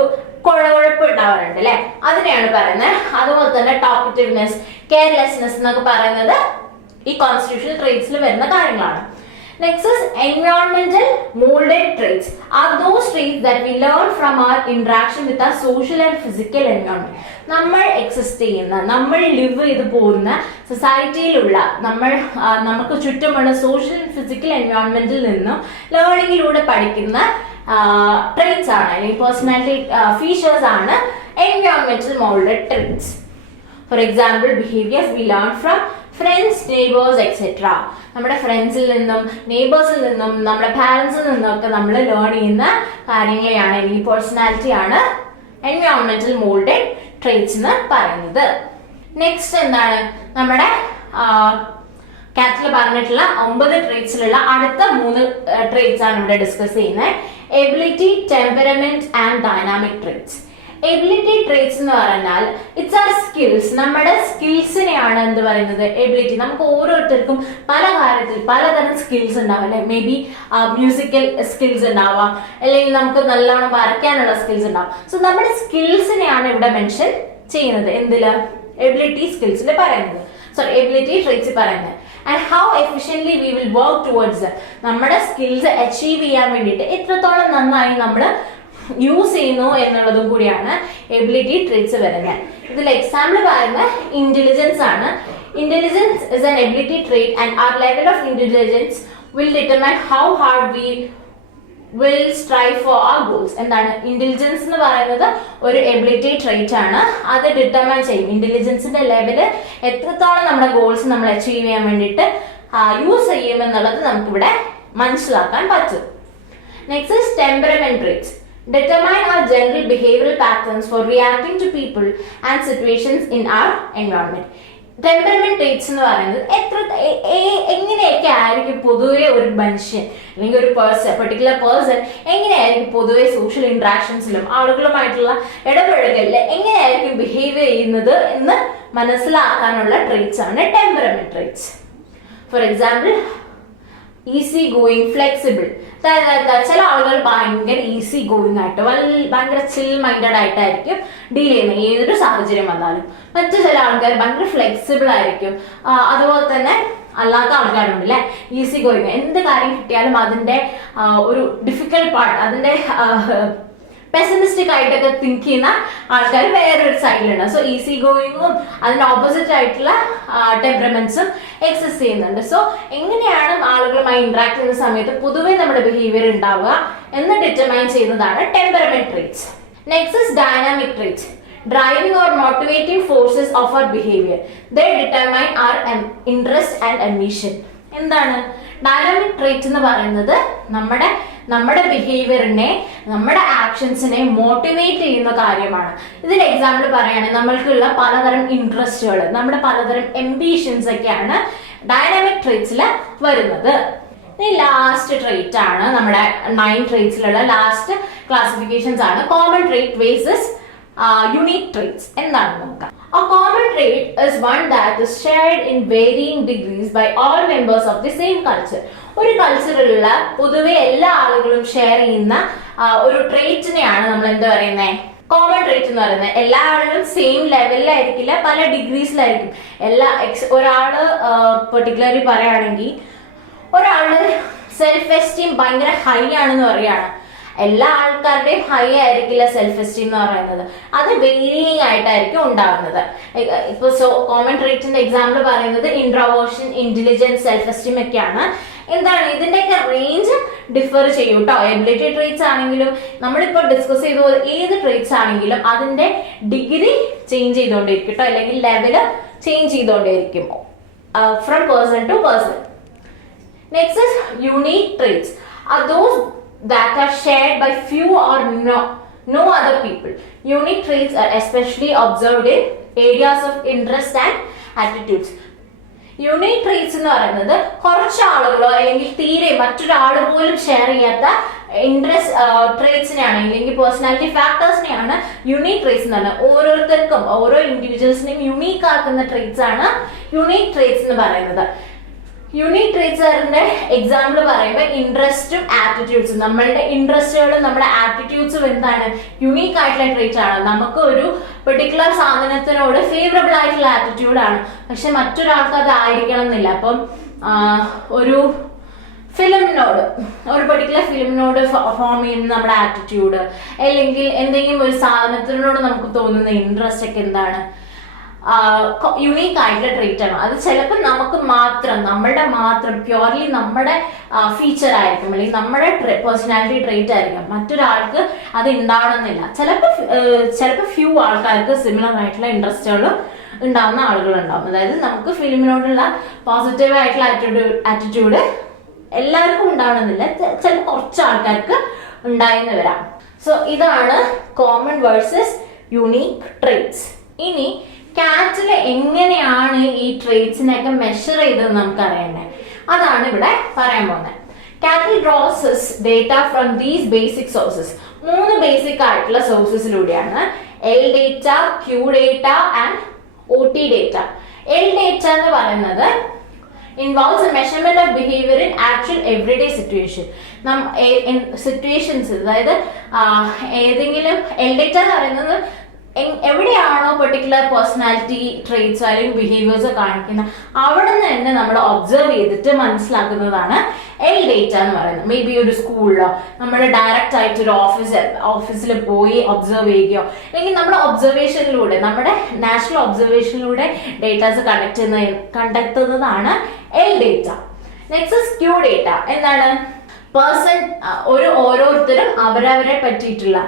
കുഴകുഴപ്പ് ഉണ്ടാവാറുണ്ട് അല്ലെ, അതിനെയാണ് പറയുന്നത്. അതുപോലെ തന്നെ ടോക്കറ്റീവ്നെസ്, കെയർലെസ്നെസ് എന്നൊക്കെ പറയുന്നത് ഈ കോൺസ്റ്റിറ്റ്യൂഷണൽ ട്രേറ്റ്സിൽ വരുന്ന കാര്യങ്ങളാണ്. Next is environmental molded traits are those traits that we learn from our interaction with our social and physical environment. നമ്മൾ എക്സിസ്റ്റ് ചെയ്യുന്ന, നമ്മൾ ലിവ് ചെയ്ത് പോകുന്ന സൊസൈറ്റിയിലുള്ള നമുക്ക് ചുറ്റുമുള്ള സോഷ്യൽ ആൻഡ് ഫിസിക്കൽ എൻവയോൺമെന്റിൽ നിന്നും ലേണിംഗിലൂടെ പഠിക്കുന്ന ട്രേറ്റ്സ് ആണ്, അല്ലെങ്കിൽ പേഴ്സണാലിറ്റി ഫീച്ചേഴ്സ് ആണ് എൻവയോൺമെന്റൽ moulded traits. For example, behaviours we learn from friends, neighbours etcetera. നമ്മുടെ ഫ്രണ്ട്സിൽ നിന്നും നെയ്ബേഴ്സിൽ നിന്നും നമ്മുടെ പാരന്റ്സിൽ നിന്നും ഒക്കെ നമ്മൾ ലേൺ ചെയ്യുന്ന കാര്യങ്ങളെയാണ്, ഈ പേഴ്സണാലിറ്റി ആണ് എൻവയോൺമെന്റൽ മോൾഡഡ് ട്രേറ്റ്സ് എന്ന് പറയുന്നത്. നെക്സ്റ്റ് എന്താണ്, നമ്മുടെ കാറ്റിൽ പറഞ്ഞിട്ടുള്ള 9 ട്രേറ്റ്സിലുള്ള അടുത്ത 3 ട്രേറ്റ്സ് ആണ് ഇവിടെ ഡിസ്കസ് ചെയ്യുന്നത്. Ability, temperament and dynamic traits. Ability traits എന്ന് പറഞ്ഞാൽ ഇറ്റ്സ് ആർ സ്കിൽസ്. നമ്മുടെ സ്കിൽസിനെയാണ് എന്ത് പറയുന്നത്, എബിലിറ്റി. നമുക്ക് ഓരോരുത്തർക്കും പല കാര്യത്തിൽ പലതരം സ്കിൽസ് ഉണ്ടാവും അല്ലെ. മേ ബി മ്യൂസിക്കൽ സ്കിൽസ് ഉണ്ടാവാം, അല്ലെങ്കിൽ നമുക്ക് നല്ലോണം വരയ്ക്കാനുള്ള സ്കിൽസ് ഉണ്ടാവും. സോ നമ്മുടെ സ്കിൽസിനെയാണ് ഇവിടെ മെൻഷൻ ചെയ്യുന്നത്, എന്തില്, എബിലിറ്റി സ്കിൽസിൽ പറയുന്നത്, എബിലിറ്റി ട്രേറ്റ്സ് പറയുന്നത്. And how efficiently we will work towards, നമ്മുടെ സ്കിൽസ് അച്ചീവ് ചെയ്യാൻ വേണ്ടിയിട്ട് എത്രത്തോളം നന്നായി നമ്മൾ യൂസ് ചെയ്യുന്നു എന്നുള്ളതും കൂടിയാണ് എബിലിറ്റി ട്രേറ്റ്സ് വരുന്നത്. ഇതിൽ എക്സാമ്പിൾ പറയുന്നത് ഇന്റലിജൻസ് ആണ്. Intelligence is an ability trait and our level of intelligence will determine how hard we will strive for our goals. എന്താണ് ഇന്റലിജൻസ് എന്ന് പറയുന്നത്, ഒരു എബിലിറ്റി ട്രേറ്റ് ആണ്. അത് ഡിറ്റർമൈൻ ചെയ്യും ഇന്റലിജൻസിന്റെ ലെവല് എത്രത്തോളം നമ്മുടെ ഗോൾസ് നമ്മൾ അച്ചീവ് ചെയ്യാൻ വേണ്ടിയിട്ട് യൂസ് ചെയ്യും എന്നുള്ളത് നമുക്കിവിടെ മനസ്സിലാക്കാൻ പറ്റും. Next is temperament traits. Determine our general behavioral patterns for reacting to people and situations in our environment. Temperament traits എന്ന് പറയുന്നത് എങ്ങനെയൊക്കെ ആയിരിക്കും പൊതുവെ ഒരു മനുഷ്യൻ അല്ലെങ്കിൽ ഒരു പെർട്ടിക്കുലർ പേഴ്സൺ എങ്ങനെയായിരിക്കും പൊതുവെ സോഷ്യൽ ഇന്ററാക്ഷൻസിലും ആളുകളുമായിട്ടുള്ള ഇടപഴകലിൽ എങ്ങനെയായിരിക്കും ബിഹേവ് ചെയ്യുന്നത് എന്ന് മനസ്സിലാക്കാനുള്ള ട്രേറ്റ്സ് ആണ് temperament traits. For example, easy going, flexible. ചില ആളുകൾ ഭയങ്കര ഈസി ഗോയിങ് ആയിട്ട് ഭയങ്കര ചിൽ മൈൻഡഡ് ആയിട്ടായിരിക്കും ഡീൽ ചെയ്യുന്നത് ഏതൊരു സാഹചര്യം വന്നാലും. മറ്റു ചില ആൾക്കാർ ഭയങ്കര ഫ്ലെക്സിബിൾ ആയിരിക്കും. അതുപോലെ തന്നെ അല്ലാത്ത ആൾക്കാരുണ്ട് അല്ലെ, ഈസി ഗോയിങ്. എന്ത് കാര്യം കിട്ടിയാലും അതിന്റെ ഒരു ഡിഫിക്കൽട്ട് പാർട്ട്, അതിന്റെ പെസിമിസ്റ്റിക് ആയിട്ടൊക്കെ തിങ്ക് ചെയ്യുന്ന ആൾക്കാർ വേറൊരു സൈഡിലുണ്ട്. സോ ഈസി ഗോയിങ്ങും അതിന്റെ ഓപ്പോസിറ്റ് ആയിട്ടുള്ള ടെമ്പറമെന്റ്സും എക്സിസ്റ്റ് ചെയ്യുന്നുണ്ട്. സോ എങ്ങനെയാണ് ആളുകളുമായി ഇന്ററാക്ട് ചെയ്യുന്ന സമയത്ത് പൊതുവെ നമ്മുടെ ബിഹേവിയർ ഉണ്ടാവുക എന്ന് ഡിറ്റർമൈൻ ചെയ്യുന്നതാണ് temperament traits. Next is dynamic traits. Driving or motivating forces of our behavior. They determine our interest and ambition. എന്താണ് ഡൈനാമിക് ട്രേറ്റ് എന്ന് പറയുന്നത്? നമ്മുടെ ബിഹേവിയറിനെ, നമ്മുടെ ആക്ഷൻസിനെ മോട്ടിവേറ്റ് ചെയ്യുന്ന കാര്യമാണ്. ഇതിന് എക്സാമ്പിൾ പറയുകയാണെങ്കിൽ നമ്മൾക്കുള്ള പലതരം ഇൻട്രസ്റ്റുകൾ, നമ്മുടെ പലതരം എംബിഷൻസ് ഒക്കെയാണ് ഡൈനാമിക് ട്രേറ്റ്സിൽ വരുന്നത്. ഇനി ലാസ്റ്റ് ട്രേറ്റ് ആണ് നമ്മുടെ 9 ട്രേറ്റ്സിലുള്ള ലാസ്റ്റ് ക്ലാസിഫിക്കേഷൻസ് ആണ് common trait versus unique traits. എന്താണെന്ന് നോക്കാം. A common trait is one that is shared in varying degrees by all members of the same culture. ഒരു കൾച്ചറിലുള്ള പൊതുവെ എല്ലാ ആളുകളും ഷെയർ ചെയ്യുന്ന ഒരു ട്രേറ്റിനെയാണ് നമ്മൾ എന്താ പറയുന്നത്, കോമൺ ട്രേറ്റ് എന്ന് പറയുന്നത്. എല്ലാ ആളുകളും സെയിം ലെവലിലായിരിക്കില്ല, പല ഡിഗ്രീസിലായിരിക്കും. ഒരാള് പെർട്ടിക്കുലർലി പറയുകയാണെങ്കിൽ ഒരാള് സെൽഫ് എസ്റ്റീം ഭയങ്കര ഹൈ ആണെന്ന് പറയുകയാണ്. എല്ലാ ആൾക്കാരുടെയും ഹൈ ആയിരിക്കില്ല സെൽഫ് എസ്റ്റീം എന്ന് പറയുന്നത്, അത് വേരിയിങ് ആയിട്ടായിരിക്കും ഉണ്ടാകുന്നത്. ഇപ്പൊ കോമൺ ട്രേറ്റിന്റെ എക്സാമ്പിൾ പറയുന്നത് ഇൻട്രോവേർഷൻ, ഇന്റലിജൻസ്, സെൽഫ് എസ്റ്റീം ഒക്കെയാണ്. എന്താണ് ഇതിന്റെയൊക്കെ റേഞ്ച് ഡിഫർ ചെയ്യും കേട്ടോ. എബിലിറ്റി ട്രേറ്റ്സ് ആണെങ്കിലും നമ്മളിപ്പോ ഡിസ്കസ് ചെയ്ത ഏത് ട്രേറ്റ്സ് ആണെങ്കിലും അതിന്റെ ഡിഗ്രി ചേഞ്ച് ചെയ്തുകൊണ്ടിരിക്കും കേട്ടോ, അല്ലെങ്കിൽ ലെവല് ചേഞ്ച് ചെയ്തുകൊണ്ടിരിക്കും from person to person. Next is unique traits. Are those that are shared by few or no other people. Unique traits are especially observed in areas of interest and attitudes. Unique traits എന്ന് പറയുന്നത് കുറച്ച് ആളുകളോ അല്ലെങ്കിൽ തീരെ മറ്റൊരാൾ പോലും share ചെയ്യാത്ത interest ട്രേറ്റ്സിനെയാണ്, അല്ലെങ്കിൽ പേഴ്സണാലിറ്റി ഫാക്ടേഴ്സിനെയാണ് യൂണിക് ട്രേറ്റ്സ് എന്ന് പറയുന്നത്. ഓരോരുത്തർക്കും ഓരോ ഇൻഡിവിജ്വൽസിനെയും യുണീക്ക് ആക്കുന്ന ട്രേറ്റ്സ് ആണ് യൂണിക് ട്രേറ്റ്സ് എന്ന് പറയുന്നത്. യുണീക് ട്രേറ്റ്സിന്റെ എക്സാമ്പിൾ പറയുമ്പോൾ ഇൻട്രസ്റ്റും ആറ്റിറ്റ്യൂഡ്സും, നമ്മളുടെ ഇൻട്രസ്റ്റുകളും നമ്മുടെ ആറ്റിറ്റ്യൂഡ്സും എന്താണ്, യുണീക്ക് ആയിട്ടുള്ള ട്രേറ്റ് ആണ്. നമുക്ക് ഒരു പെർട്ടിക്കുലർ സാധനത്തിനോട് ഫേവറബിൾ ആയിട്ടുള്ള ആറ്റിറ്റ്യൂഡ് ആണ്, പക്ഷെ മറ്റൊരാൾക്ക് അത് ആയിരിക്കണം എന്നില്ല. അപ്പം ഒരു ഫിലിമിനോട്, ഒരു പെർട്ടിക്കുലർ ഫിലിമിനോട് ഫോം ചെയ്യുന്ന നമ്മുടെ ആറ്റിറ്റ്യൂഡ്, അല്ലെങ്കിൽ എന്തെങ്കിലും ഒരു സാധനത്തിനോട് നമുക്ക് തോന്നുന്ന ഇൻട്രസ്റ്റ് ഒക്കെ എന്താണ്, യുണീക്ക് ആയിട്ടുള്ള ട്രീറ്റ് ആണ്. അത് ചിലപ്പോൾ നമുക്ക് മാത്രം, നമ്മളുടെ മാത്രം പ്യുവർലി നമ്മുടെ ഫീച്ചർ ആയിരിക്കും, അല്ലെങ്കിൽ നമ്മുടെ പേഴ്സണാലിറ്റി ട്രേറ്റ് ആയിരിക്കും. മറ്റൊരാൾക്ക് അത് ഉണ്ടാവണമെന്നില്ല. ചിലപ്പോൾ ഫ്യൂ ആൾക്കാർക്ക് സിമിലർ ആയിട്ടുള്ള ഇൻട്രസ്റ്റുകളും ഉണ്ടാവുന്ന ആളുകളുണ്ടാവും. അതായത് നമുക്ക് ഫിലിമിനോടുള്ള പോസിറ്റീവ് ആയിട്ടുള്ള ആറ്റിറ്റ്യൂഡ് എല്ലാവർക്കും ഉണ്ടാവണമെന്നില്ല, ചിലപ്പോൾ കുറച്ച് ആൾക്കാർക്ക് ഉണ്ടായെന്ന് വരാം. സോ ഇതാണ് കോമൺ വേഴ്സസ് യുണീക്ക് ട്രേറ്റ്സ്. ഇനി കാറ്റിൽ എങ്ങനെയാണ് ഈ ട്രേറ്റ്സിനെയൊക്കെ മെഷർ ചെയ്തതെന്ന് നമുക്ക് അറിയണ്ടേ, അതാണ് ഇവിടെ പറയാൻ പോകുന്നത്. Cattell draws data from these basic sources. 3 basic ആയിട്ടുള്ള സോഴ്സസിലൂടെയാണ് L data, Q data and OT data. L data എന്ന് പറയുന്നത് involves a measurement of behavior in actual everyday situation. Situations, അതായത് ഏതെങ്കിലും എൽ ഡേറ്റ എന്ന് പറയുന്നത് എവിടെയാണോ പെർട്ടിക്കുലർ പേഴ്സണാലിറ്റി ട്രേറ്റ്സോ അല്ലെങ്കിൽ ബിഹേവിയേഴ്സോ കാണിക്കുന്നത് അവിടെ നിന്ന് തന്നെ നമ്മൾ ഒബ്സർവ് ചെയ്തിട്ട് മനസ്സിലാക്കുന്നതാണ് എൽ ഡേറ്റ എന്ന് പറയുന്നത്. മേ ബി ഒരു സ്കൂളിലോ നമ്മൾ ഡയറക്റ്റ് ആയിട്ട് ഒരു ഓഫീസിൽ പോയി ഒബ്സർവ് ചെയ്യുകയോ, അല്ലെങ്കിൽ നമ്മുടെ ഒബ്സർവേഷനിലൂടെ, നമ്മുടെ നാച്ചുറൽ ഒബ്സർവേഷനിലൂടെ ഡേറ്റാസ് കണ്ടെത്തുന്നതാണ് L data. Next Q data. എന്താണ്? ഓരോരുത്തരും അവരവരെ പറ്റിയിട്ടുള്ള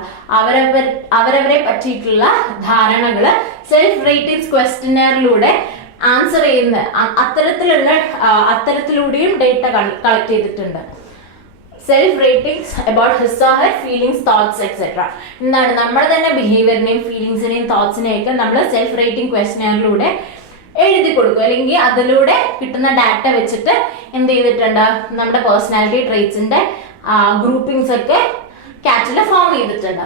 ധാരണകള് സെൽഫ് റേറ്റിംഗ്സ് ക്വസ്റ്റ്യനറിലൂടെ ആൻസർ ചെയ്യുന്ന അത്തരത്തിലൂടെയും ഡേറ്റ കളക്ട് ചെയ്തിട്ടുണ്ട്. Self ratings about his or her feelings, thoughts etcetera. എന്താണ്? നമ്മുടെ തന്നെ ബിഹേവിയറിനെയും ഫീലിംഗ്സിനെയും തോട്ട്സിനെയും ഒക്കെ നമ്മൾ സെൽഫ് റേറ്റിംഗ് ക്വസ്റ്റ്യനറിലൂടെ എഴുതി കൊടുക്കും, അല്ലെങ്കിൽ അതിലൂടെ കിട്ടുന്ന ഡാറ്റ വെച്ചിട്ട് എന്ത് ചെയ്തിട്ടുണ്ട്, നമ്മുടെ പേഴ്സണാലിറ്റി ട്രേറ്റ്സിന്റെ ഗ്രൂപ്പിംഗ്സ് ഒക്കെ കാറ്റിൽ ഫോം ചെയ്തിട്ടുണ്ട്.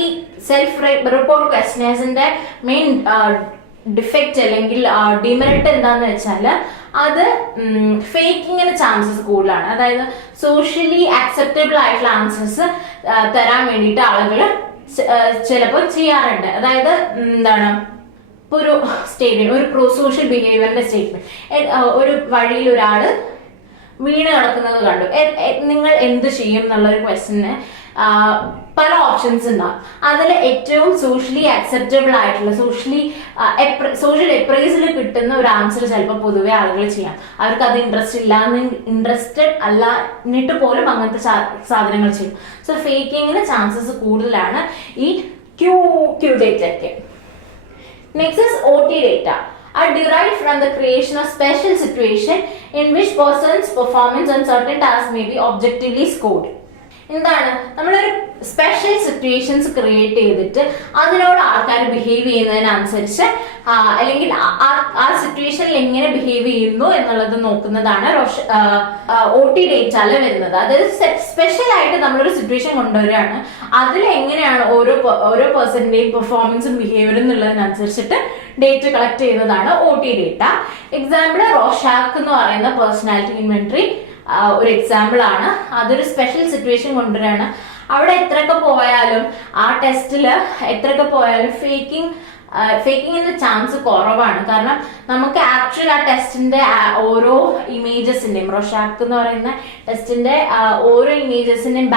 ഈ സെൽഫ് റിപ്പോർട്ട് ക്വസ്റ്റ്യനേഴ്സിന്റെ മെയിൻ ഡിഫക്റ്റ് അല്ലെങ്കിൽ ഡിമെറിറ്റ് എന്താന്ന് വെച്ചാൽ അത് ഫേക്കിങ്ങിന് ചാൻസസ് കൂടുതലാണ്. അതായത് സോഷ്യലി അക്സെപ്റ്റബിൾ ആയിട്ടുള്ള ആൻസേഴ്സ് തരാൻ വേണ്ടിയിട്ട് ആളുകൾ ചിലപ്പോൾ ചെയ്യാറുണ്ട്. അതായത് എന്താണ്, ഒരു സ്റ്റേറ്റ്മെന്റ്, ഒരു പ്രോ സോഷ്യൽ ബിഹേവിയറിന്റെ സ്റ്റേറ്റ്മെന്റ്, ഒരു വഴിയിൽ ഒരാൾ വീണ് കിടക്കുന്നത് കണ്ടു, നിങ്ങൾ എന്ത് ചെയ്യും എന്നുള്ളൊരു ക്വസ്റ്റ്യന് പല ഓപ്ഷൻസ് ഉണ്ടാവും. അതിൽ ഏറ്റവും സോഷ്യലി അക്സെപ്റ്റബിൾ ആയിട്ടുള്ള സോഷ്യൽ എപ്രൈസിൽ കിട്ടുന്ന ഒരു ആൻസർ ചിലപ്പോൾ പൊതുവെ ആളുകൾ ചെയ്യാം. അവർക്ക് അത് ഇൻട്രസ്റ്റഡ് അല്ല എന്നിട്ട് പോലും അങ്ങനത്തെ സാധനങ്ങൾ ചെയ്യും. സോ ഫേക്കിങ്ങിന് ചാൻസസ് കൂടുതലാണ് ഈ Q ഡേറ്റയ്ക്ക്. Next is OT data are derived from the creation of special situation in which person's performance on certain tasks may be objectively scored. എന്താണ്? നമ്മളൊരു സ്പെഷ്യൽ സിറ്റുവേഷൻസ് ക്രിയേറ്റ് ചെയ്തിട്ട് അതിനോട് ആൾക്കാർ ബിഹേവ് ചെയ്യുന്നതിനനുസരിച്ച് അല്ലെങ്കിൽ ആ സിറ്റുവേഷനിൽ എങ്ങനെ ബിഹേവ് ചെയ്യുന്നു എന്നുള്ളത് നോക്കുന്നതാണ് OT ഡേറ്റയിൽ വരുന്നത്. അതായത് സ്പെഷ്യൽ ആയിട്ട് നമ്മളൊരു സിറ്റുവേഷൻ കൊണ്ടുവരികയാണ്, അതിൽ എങ്ങനെയാണ് ഓരോ പേഴ്സന്റെയും പെർഫോമൻസും ബിഹേവിയറും എന്നുള്ളതിനനുസരിച്ചിട്ട് ഡേറ്റ കളക്ട് ചെയ്യുന്നതാണ് OT ഡേറ്റ. എക്സാമ്പിൾ റോഷാക്ക് എന്ന് പറയുന്ന പേഴ്സണാലിറ്റി ഇൻവെന്ററി ഒരു എക്സാമ്പിൾ ആണ്. അതൊരു സ്പെഷ്യൽ സിറ്റുവേഷൻ കൊണ്ടുവരികയാണ്. അവിടെ എത്രയൊക്കെ പോയാലും, ആ ടെസ്റ്റിൽ എത്രയൊക്കെ പോയാലും ഫേക്കിങ്ങിന്റെ ചാൻസ് കുറവാണ്. കാരണം നമുക്ക് ആക്ച്വൽ ആ ടെസ്റ്റിന്റെ ഓരോ ഇമേജസിന്റെയും, റോഷാക്ക് എന്ന് പറയുന്ന ടെസ്റ്റിന്റെ ഓരോ ഇമേജസിന്റെയും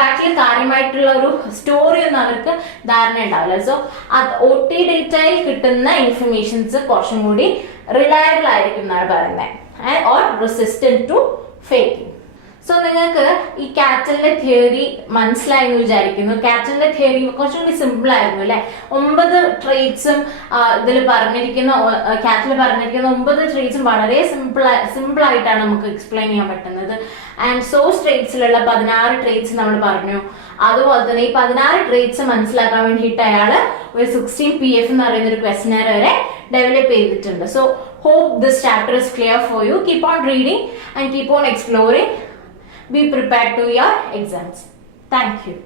ബാക്കിൽ കാര്യമായിട്ടുള്ള ഒരു സ്റ്റോറി ഒന്നും അവർക്ക് ധാരണ ഉണ്ടാവില്ല. സോ OT ഡേറ്റയിൽ കിട്ടുന്ന ഇൻഫർമേഷൻസ് കുറച്ചും കൂടി റിലയബിൾ ആയിരിക്കും എന്നാണ് പറയുന്നത്, or resistant to faking. So നിങ്ങൾക്ക് ഈ കാറ്റലിന്റെ തിയറി മനസ്സിലായി എന്ന് വിചാരിക്കുന്നു. കാറ്റലിന്റെ തിയറി കുറച്ചും കൂടി സിമ്പിൾ ആയിരുന്നു അല്ലെ. 9 ട്രേറ്റ്സും ഇതിൽ പറഞ്ഞിരിക്കുന്ന, കാറ്റിൽ പറഞ്ഞിരിക്കുന്ന 9 ട്രേറ്റ്സും വളരെ സിമ്പിൾ ആയിട്ടാണ് നമുക്ക് എക്സ്പ്ലെയിൻ ചെയ്യാൻ പറ്റുന്നത്. ആൻഡ് സോഴ്സ് ട്രേറ്റ്സിലുള്ള 16 ട്രേറ്റ്സ് നമ്മൾ പറഞ്ഞു. അതുപോലെ തന്നെ ഈ 16 ട്രേറ്റ്സ് മനസ്സിലാക്കാൻ വേണ്ടിയിട്ട് അയാൾ ഒരു 16 PF എന്ന് പറയുന്ന ഒരു ക്വസ്റ്റ്യനർ വരെ ഡെവലപ്പ് ചെയ്തിട്ടുണ്ട്. So hope this chapter is clear for you. Keep on reading and keep on exploring. Be prepared to your exams. Thank you.